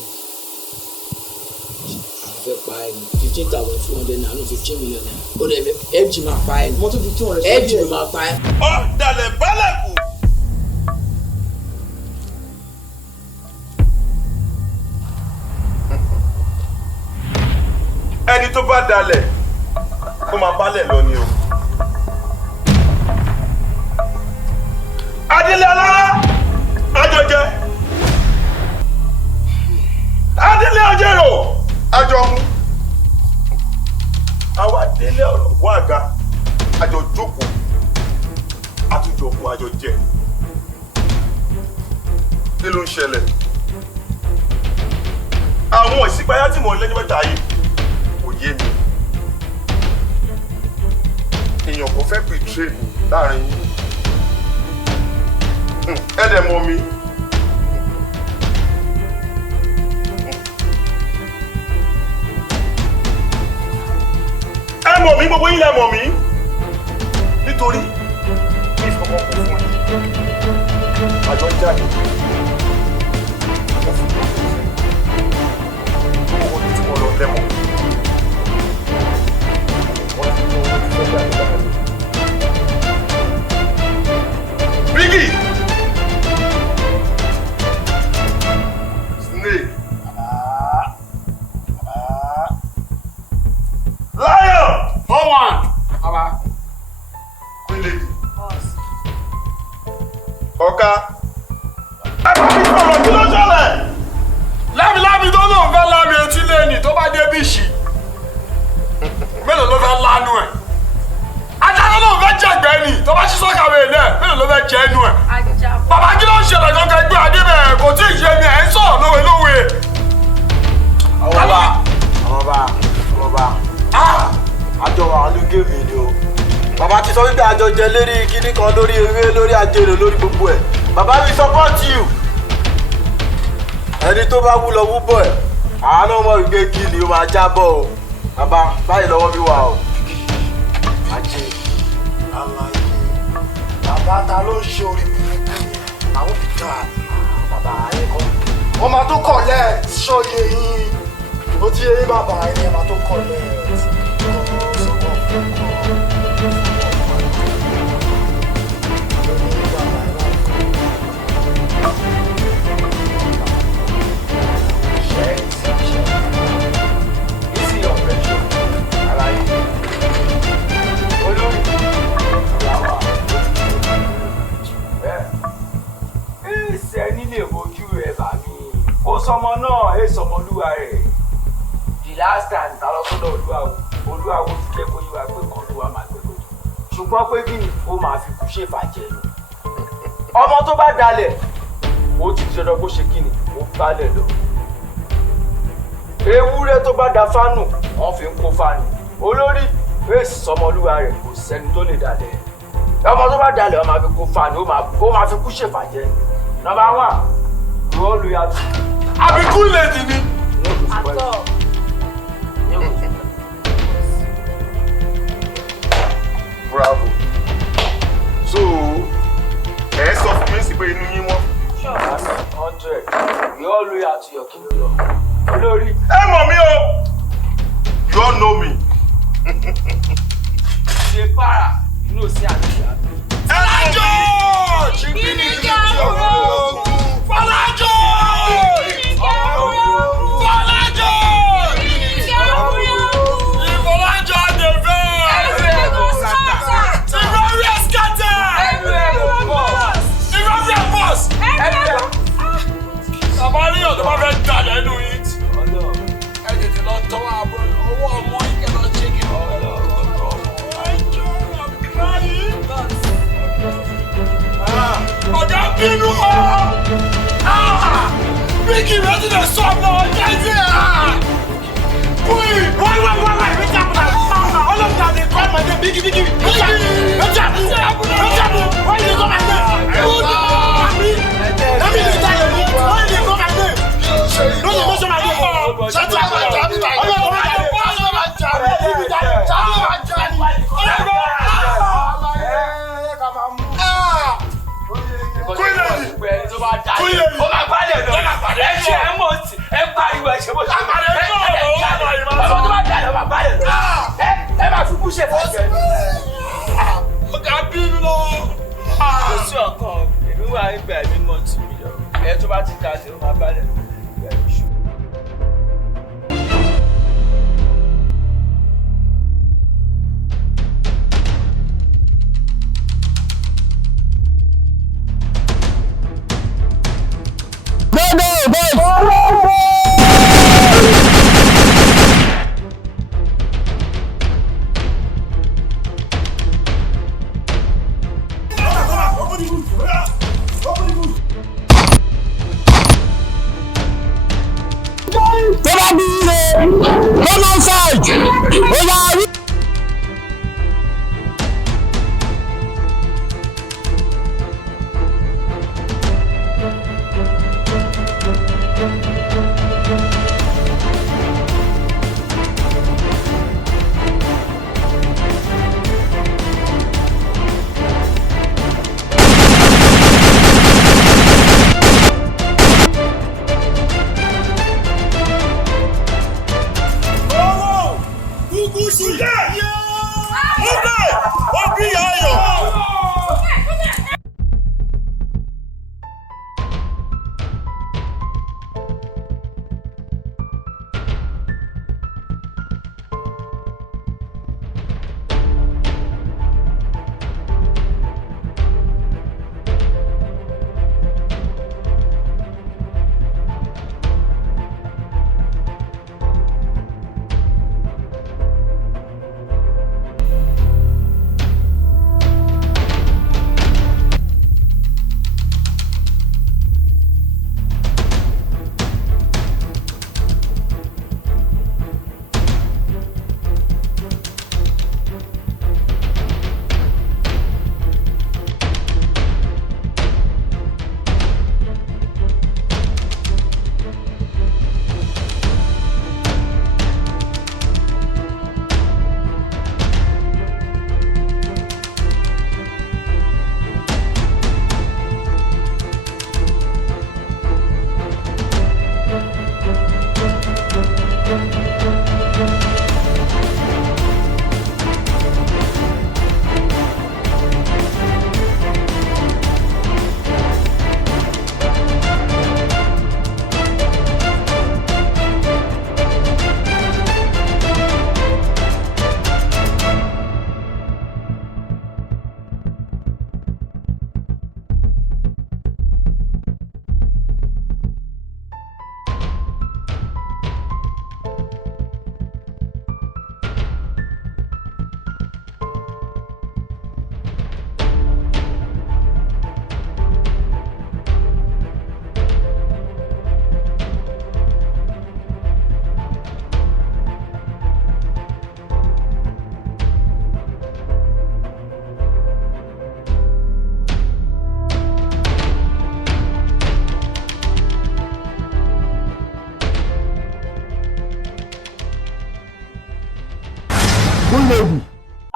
àfẹ́ pa ẹ ní 15,200 naira 15 million naira ó dẹ̀ fg máa pa ẹ ní mo tún fi 200 fg máa pa ẹ. ọ̀dàlẹ̀ bálẹ̀ kù. ẹni tó bá dalẹ̀ kó máa bálẹ̀ lọ ni o. adílé alára àjọjẹ adílé ọjẹrò àjọmú àwọn adílé ọlọ́wọ́ àga àjọjókòó àtúnjọpọ̀ àjọjẹ kí ló ń ṣẹlẹ̀ àwọn ìsìpáyà tí mò ń lẹ́jọ́ mẹ́ta yìí yé mi èèyàn kò fẹ́ betray mi láàrin yín ẹ dẹ̀ mọ̀ mi ẹ mọ̀ mí gbogbo yín lẹ mọ̀ mí nítorí ìfọwọ́kọ̀ fún yín àjọ ń jáde mo fi owó tí mo lọ lẹ́mọ̀. Biggie! Snake! Lion! Forward! Queen lady! Ọ̀ka! Ẹ bá mi sọ̀rọ̀ kí ló ṣẹlẹ̀? Lámilámi tó lóun fẹ́ lámi etí lẹ́nì tó bá dé bíṣì. Mélòó ló fẹ́ lánú ẹ̀? Ajáde ló fẹ́ jẹ̀gbẹ́ ni tó bá ṣíṣọ́ kàwé ilẹ̀ mélòó ló fẹ́ jẹ ẹnu ẹ̀? Bàbá kí ló ń ṣẹlẹ̀ gangan ẹgbẹ́ Adébẹ̀ kò tí ì yé mi ẹ̀ ń sọ̀rọ̀ lówe. ọmọba àjọ wà ló gé mi ni o. Bàbá ti sọ wípé àjọ jẹ lérí kíní kan lórí ewé lórí ajérò lórí gbogbo ẹ̀. Bàbá mi support you. Ẹni tó bá wú lọ wú bọ̀ ẹ̀ àánú ọmọ ìgbé kí ni ó máa jábọ̀ o. Bàbá báyìí lọ́wọ́ mi wà o. Ajé aláyé bàbá ta ló ń ṣe orí mi àwọn ìjà bàbá ayé kan. Wọ́n máa tó kọ̀ lẹ́ẹ̀ ṣọ́yẹ yín. Ó ti yẹ yín bàbá ẹni ẹ̀ máa tó kọ̀ lẹ́ẹ̀. Sọmọ náà ẹ sọmọlúwa rẹ̀ the last time ta lọ sọ́dọ̀ olúwawo ti jẹ́ kó yíwa pé kan ló wà máa gbé kojú ṣùgbọ́n pé kí ni ó máa fi kú ṣèfàjẹ́ ni ọmọ tó bá dalẹ̀ ó ti di dandan kó ṣe kí ni ó balẹ̀ lọ ewúrẹ́ tó bá da fánù wọ́n fi ń kó fánù olórí ẹ sọmọlúwa rẹ̀ kò sẹ́ni tó lè dalẹ̀ ọmọ tó bá dalẹ̀ ó máa fi kó fánù ó máa fi kú ṣèfàjẹ́ ni number one you all loyalty. Àbíkú lèdì ni. Bravo. So, ẹ sọ fún mi sí pé inú yín mọ́. 100. You all loyal to your kingdom. Olórí. Ẹ mọ̀ mí o. You all know me. Ṣé para inú sí àdúgbò? Fola George! Ìpínlẹ̀ Yorùbá. Biggie, ready to stop now. Guys, Wait, what's up? All of that, they call my name. Biggie. What's up? Why you call my name? Let me tell you, why you call my name? Don't you mention my name? Shut up,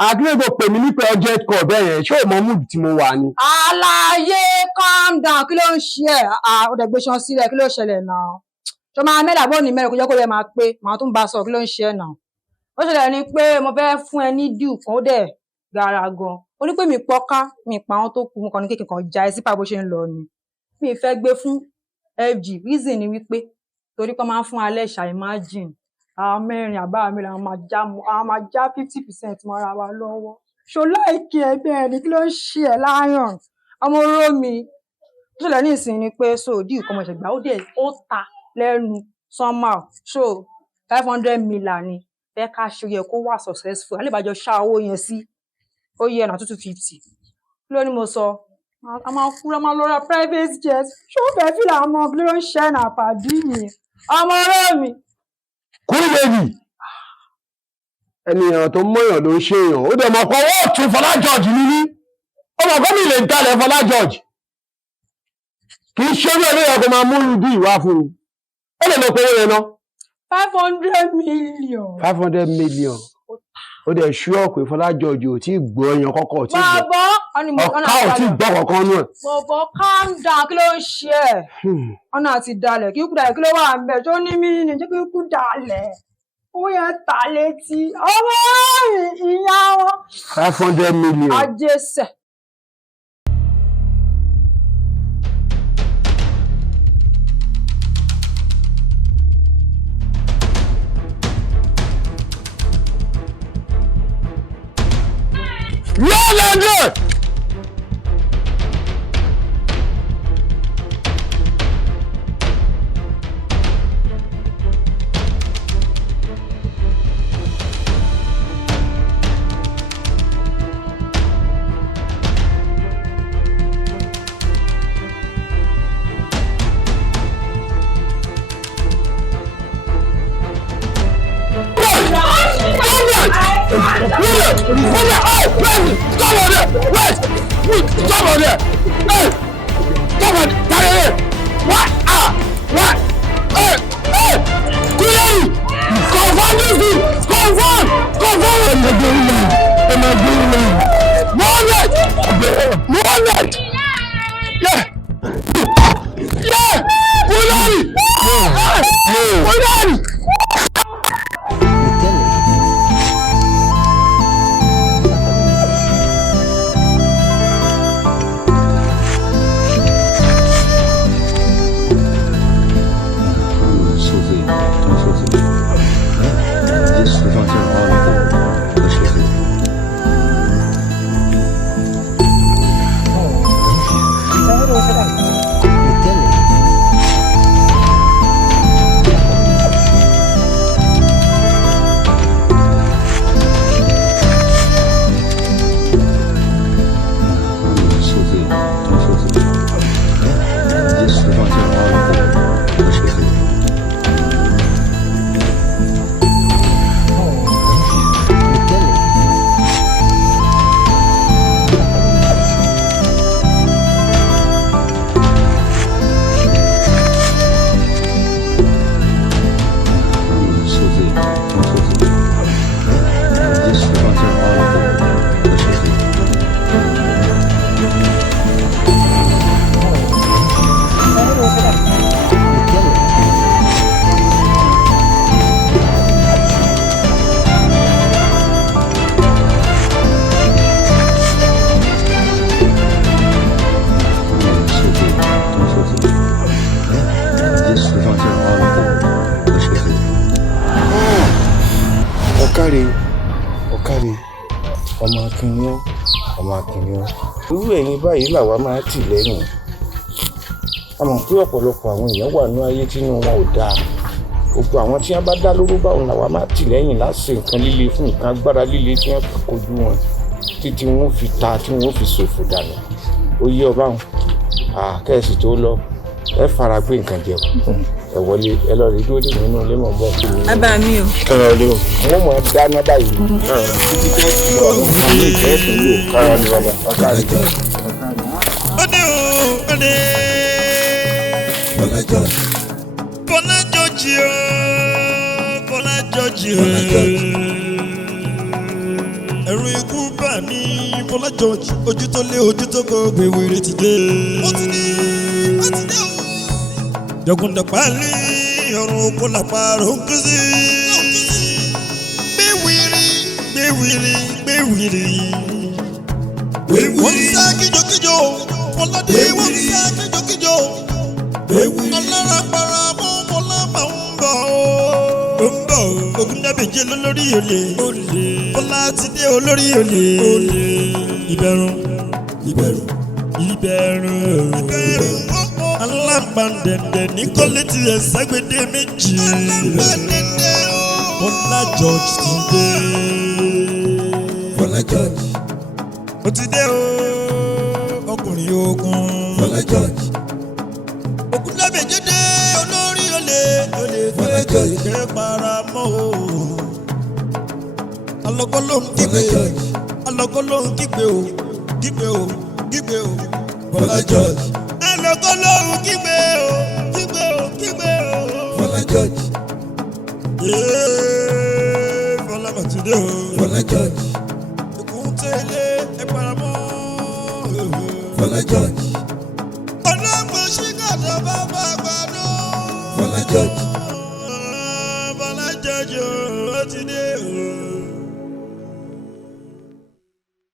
àdúgbò pè mí nípa urgent call bẹ́ẹ̀ yẹn ṣé o mọ mood tí mo wà ni. àlàyé calm down kí ló ń ṣe ẹ ó dẹ̀ gbé ṣan sílẹ̀ kí ló ṣẹlẹ̀ náà ṣọ máa mẹ́lá bó ní mẹ́rin kó jẹ́ kó yẹ máa pé màá tún bá a sọ kí ló ń ṣe ẹ náà ó ṣẹlẹ̀ ni pé mo fẹ́ fún ẹ ní díù kan ó dẹ̀ gara gan ó ní pé mi pọ́ká mi pa àwọn tó kù mo kàn ní kékeré kan já ẹ sípà bó ṣe ń lọ ni mi fẹ́ gbé fún FG reason ni wípé torí pé máa ń fún alẹ́ ṣà imagine àwọn mẹ́rin àbá mi làwọn máa já 50% mọ́ra wa lọ́wọ́ ṣò láìkí ẹ bẹ́ẹ̀ ni kí ló ń ṣe ẹ láyọ̀n ọmọ oró mi ó ṣẹlẹ̀ ní ìsìn ni pé so díù kan mo ṣẹ̀gbá ó dẹ̀ ó ta lẹ́nu somehow so 500 million ni fẹ́ ká ṣe yẹ kó wà successful alébàjọ ṣá owó yẹn sí ó yẹ náà 250 kí ló ní mo sọ a máa kú a máa lọ ra private jet ṣó fẹ́ fi làwọn ọmọ bí ló ń ṣẹ́ nà pàdé mi ọmọ ọ̀rẹ́ mi. kúrú bèbí ènìyàn tó mọ̀yàn ló ń ṣe èèyàn ó dẹ̀ mọ̀ pé owó ọ̀tún Fola George níní ọmọ gómìnà lè ń talẹ̀ Fola George kì í ṣe bí ẹlẹ́yà kó máa mú bí ìwá fún mi ó lè mọ̀ pé owó yẹn ná. 500 million. 500 million ó dẹ̀ ṣú ọ̀pẹ Fola George ò tí ì gbọ́ ẹyan kọ́kọ́ ò tí ì gbọ́ ọ̀ká ò tí ì gbọ́ kankan nú ẹ̀. bọ̀bọ̀ calm down kí ló ń ṣe ẹ̀ ọ̀nà àti dalẹ̀ kí kú dalẹ̀ kí ló wà ń bẹ̀ tó ní mí ní jẹ́ kí kú dalẹ̀ owó yẹn ta létí ọmọ ìyá wọn. 500 million. ajẹsẹ̀. Lọ́lọ́dọ̀. irú ẹ̀yin báyìí làwa máa tì lẹ́yìn a mọ̀ pé ọ̀pọ̀lọpọ̀ àwọn èèyàn wà ní ayé tínú wọn ò dáa gbogbo àwọn tí wọ́n bá dá lóró báwọn làwa máa tì lẹ́yìn láti nǹkan líle fún nǹkan agbára líle tí wọ́n fi kojú wọn títí wọ́n fi ta tí wọ́n fi ṣòfò dànù ó yé ọba wọn kẹ́ẹ̀sì tó lọ ẹ fara gbé nǹkan jẹ ẹ wọlé ẹ lọ rí dúró dè nínú ilé mọ̀ bọ́ sí i. bàbá mi o. kára olé o. wọ́n mọ̀ ẹ́ dáná báyìí títí tẹ́ẹ̀sì lọ nǹkan ní ìtẹ́ẹ̀sì lò kára ni bàbá ọ̀ká rí jẹ. Ọdẹ o, ọdẹ. Fola George. Fola George o, Fola George o. Ẹ̀rù ikú bà mí Fola George, ojú tó lé ojú tó kọ gbèwèrè ti dé. Ó ti dé, ó ti dé o. Jọ̀gùn dàpálí ọ̀run kó làpárò ń kú sí. Gbéwìrì, gbéwìrì, gbéwìrì. Wọ́n sá kíjokíjo, Fọládé wọ́n sá kíjokíjo. Ọlọ́run para mọ́ Fọlá máa ń bọ̀ ó. Ó ń bọ̀ ó. Ògúndábèjé lólórí olè. Fọlá ti dé olórí olè. Ìbẹ̀rù. Ìbẹ̀rù. Ìbẹ̀rù. Ìbẹ̀rù. Alábàndẹ̀dẹ̀ ní kọ́lé ti ẹ̀ ságbédé méjì. Alábàndẹ̀dẹ̀ o. Fola George ti dé. Fola George. Ó ti dé o. Ọkùnrin o Fola George. Ogunlabejede olórí olè Fola George. Fẹ́ paramọ́ o. Alọ́kọ́ ló ń kígbe alọ́kọ́ ló ń kígbe o kígbe o kígbe o Fola George. Alọ́kọ́ ló ń kígbe o kígbe o kígbe o Fola George. Fola Matide o Fola George. Èkúté ẹ paramọ́ Fola George. Ọlọ́gbọ̀n ṣíkàtà bàbá àgbàdo Fola George. Fola George ó ti dé o.